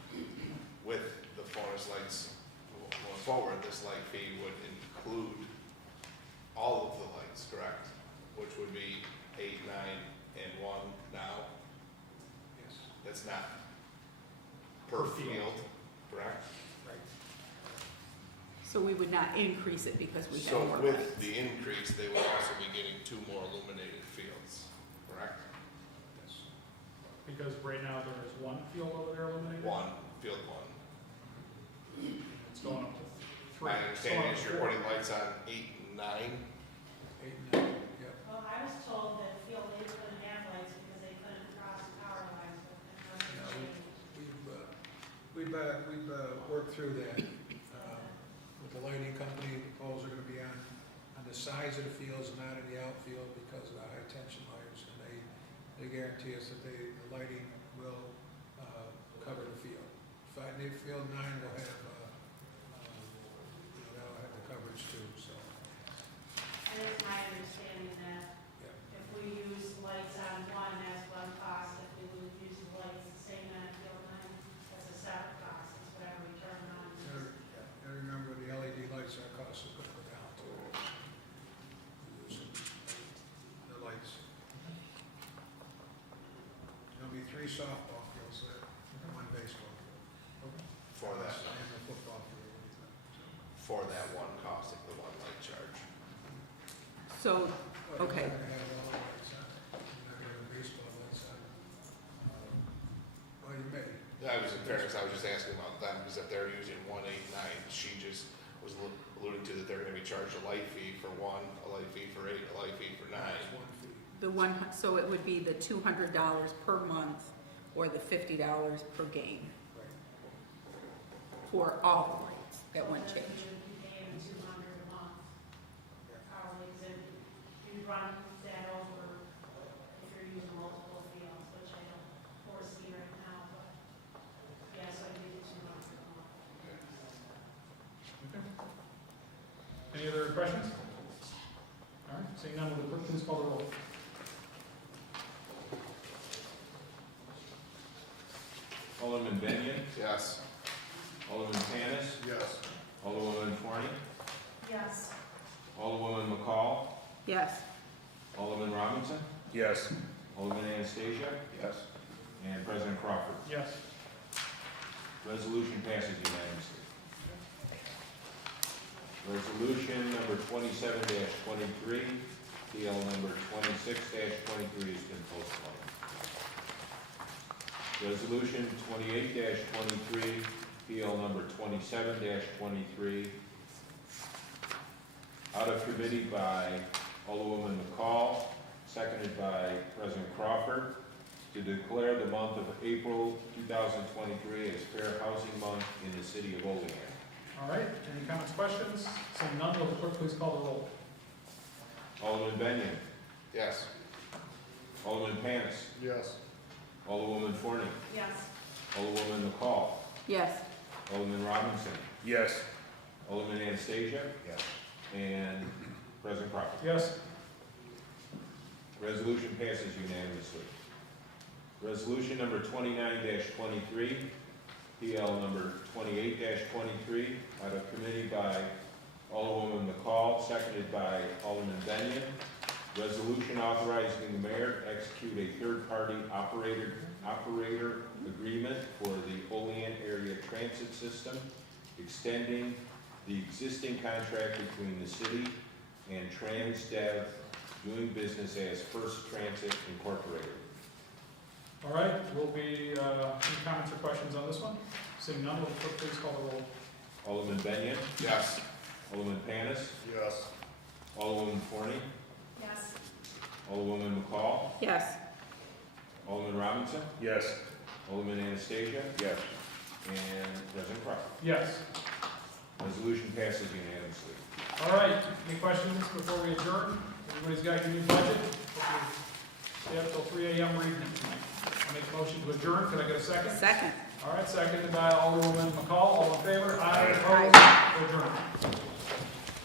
With the bonus lights going forward, this light fee would include all of the lights, correct? Which would be 8, 9, and 1 now? Yes. That's not per field, correct? Right. So we would not increase it because we have So more with lights. the increase, they would also be getting 2 more illuminated fields, correct? Yes. Because right now there is one field over there illuminated? Field 1. It's going up to 3. My understanding is you're putting lights on 8 and 9. 8 and 9, yep. Well, I was told that field eight couldn't have lights because they couldn't cross the power lines, but that No, hasn't changed. We've worked through that with the lighting company. The poles are going to be on the sides of the fields and not in the outfield because of the high tension wires. And they guarantee us that the lighting will cover the field. Field 9 will have that'll have the coverage too. So And it's my understanding that if we use lights on one, that's one cost. If we would use the lights the same on field nine, that's a separate cost. It's whatever we turn on. and remember the LED lights, our costs are going to go down too. The lights. There'll be 3 softball fields there, 1 baseball field. For that, And the football field. for that one cost of the 1 light charge. So, okay, You're not gonna have all the lights on. You're not gonna have baseball lights on. Well, you may. I was, in fairness, I was just asking about them, because if they're using 1, 8, 9, she just was alluding to that they're gonna be charged a light fee for 1, a light fee for 8, a light fee for 9. It's 1 fee. So it would be the $200 per month or the $50 per game for all the lights. That wouldn't change. You would be paying $200 a month hourly, so you run that over if you're using multiple fields, which I don't foresee right now, but yes, I think it's $200 a month. Any other questions? All right, seeing none, will the clerk please call the roll? Alderman Benyon, Yes. Alderman Panis, Yes. Alderwoman Forney, Yes. Alderwoman McCall, Yes. Alderman Robinson, Yes. Alderman Anastasia, Yes. and President Crawford. Yes. Resolution passes unanimously. Resolution number 27-23, PL number 26-23 has been postponed. Resolution 28-23, PL number 27-23, out of committee by Alderwoman McCall, seconded by President Crawford, to declare the month of April 2023 as Fair Housing Month in the city of Olean. All right, any comments, questions? Seeing none, will the clerk please call the roll? Alderman Benyon, Yes. Alderman Panis, Yes. Alderwoman Forney, Yes. Alderwoman McCall, Yes. Alderman Robinson, Yes. Alderman Anastasia, Yes. and President Crawford. Yes. Resolution passes unanimously. Resolution number 29-23, PL number 28-23, out of committee by Alderwoman McCall, seconded by Alderman Benyon. Resolution authorizing the mayor to execute a third-party operator agreement for the Olean area transit system, extending the existing contract between the city and TransDev, doing business as First Transit Incorporated. All right, will be, any comments or questions on this one? Seeing none, will the clerk please call the roll? Alderman Benyon, Yes. Alderman Panis, Yes. Alderwoman Forney, Yes. Alderwoman McCall, Yes. Alderman Robinson, Yes. Alderman Anastasia, Yes. and President Crawford. Yes. Resolution passes unanimously. All right, any questions before we adjourn? Everybody's got your new budget? Stay up till 3 a.m. reading it tonight. I'll make a motion to adjourn. Could I get a second? Second. All right, seconded by Alderwoman McCall.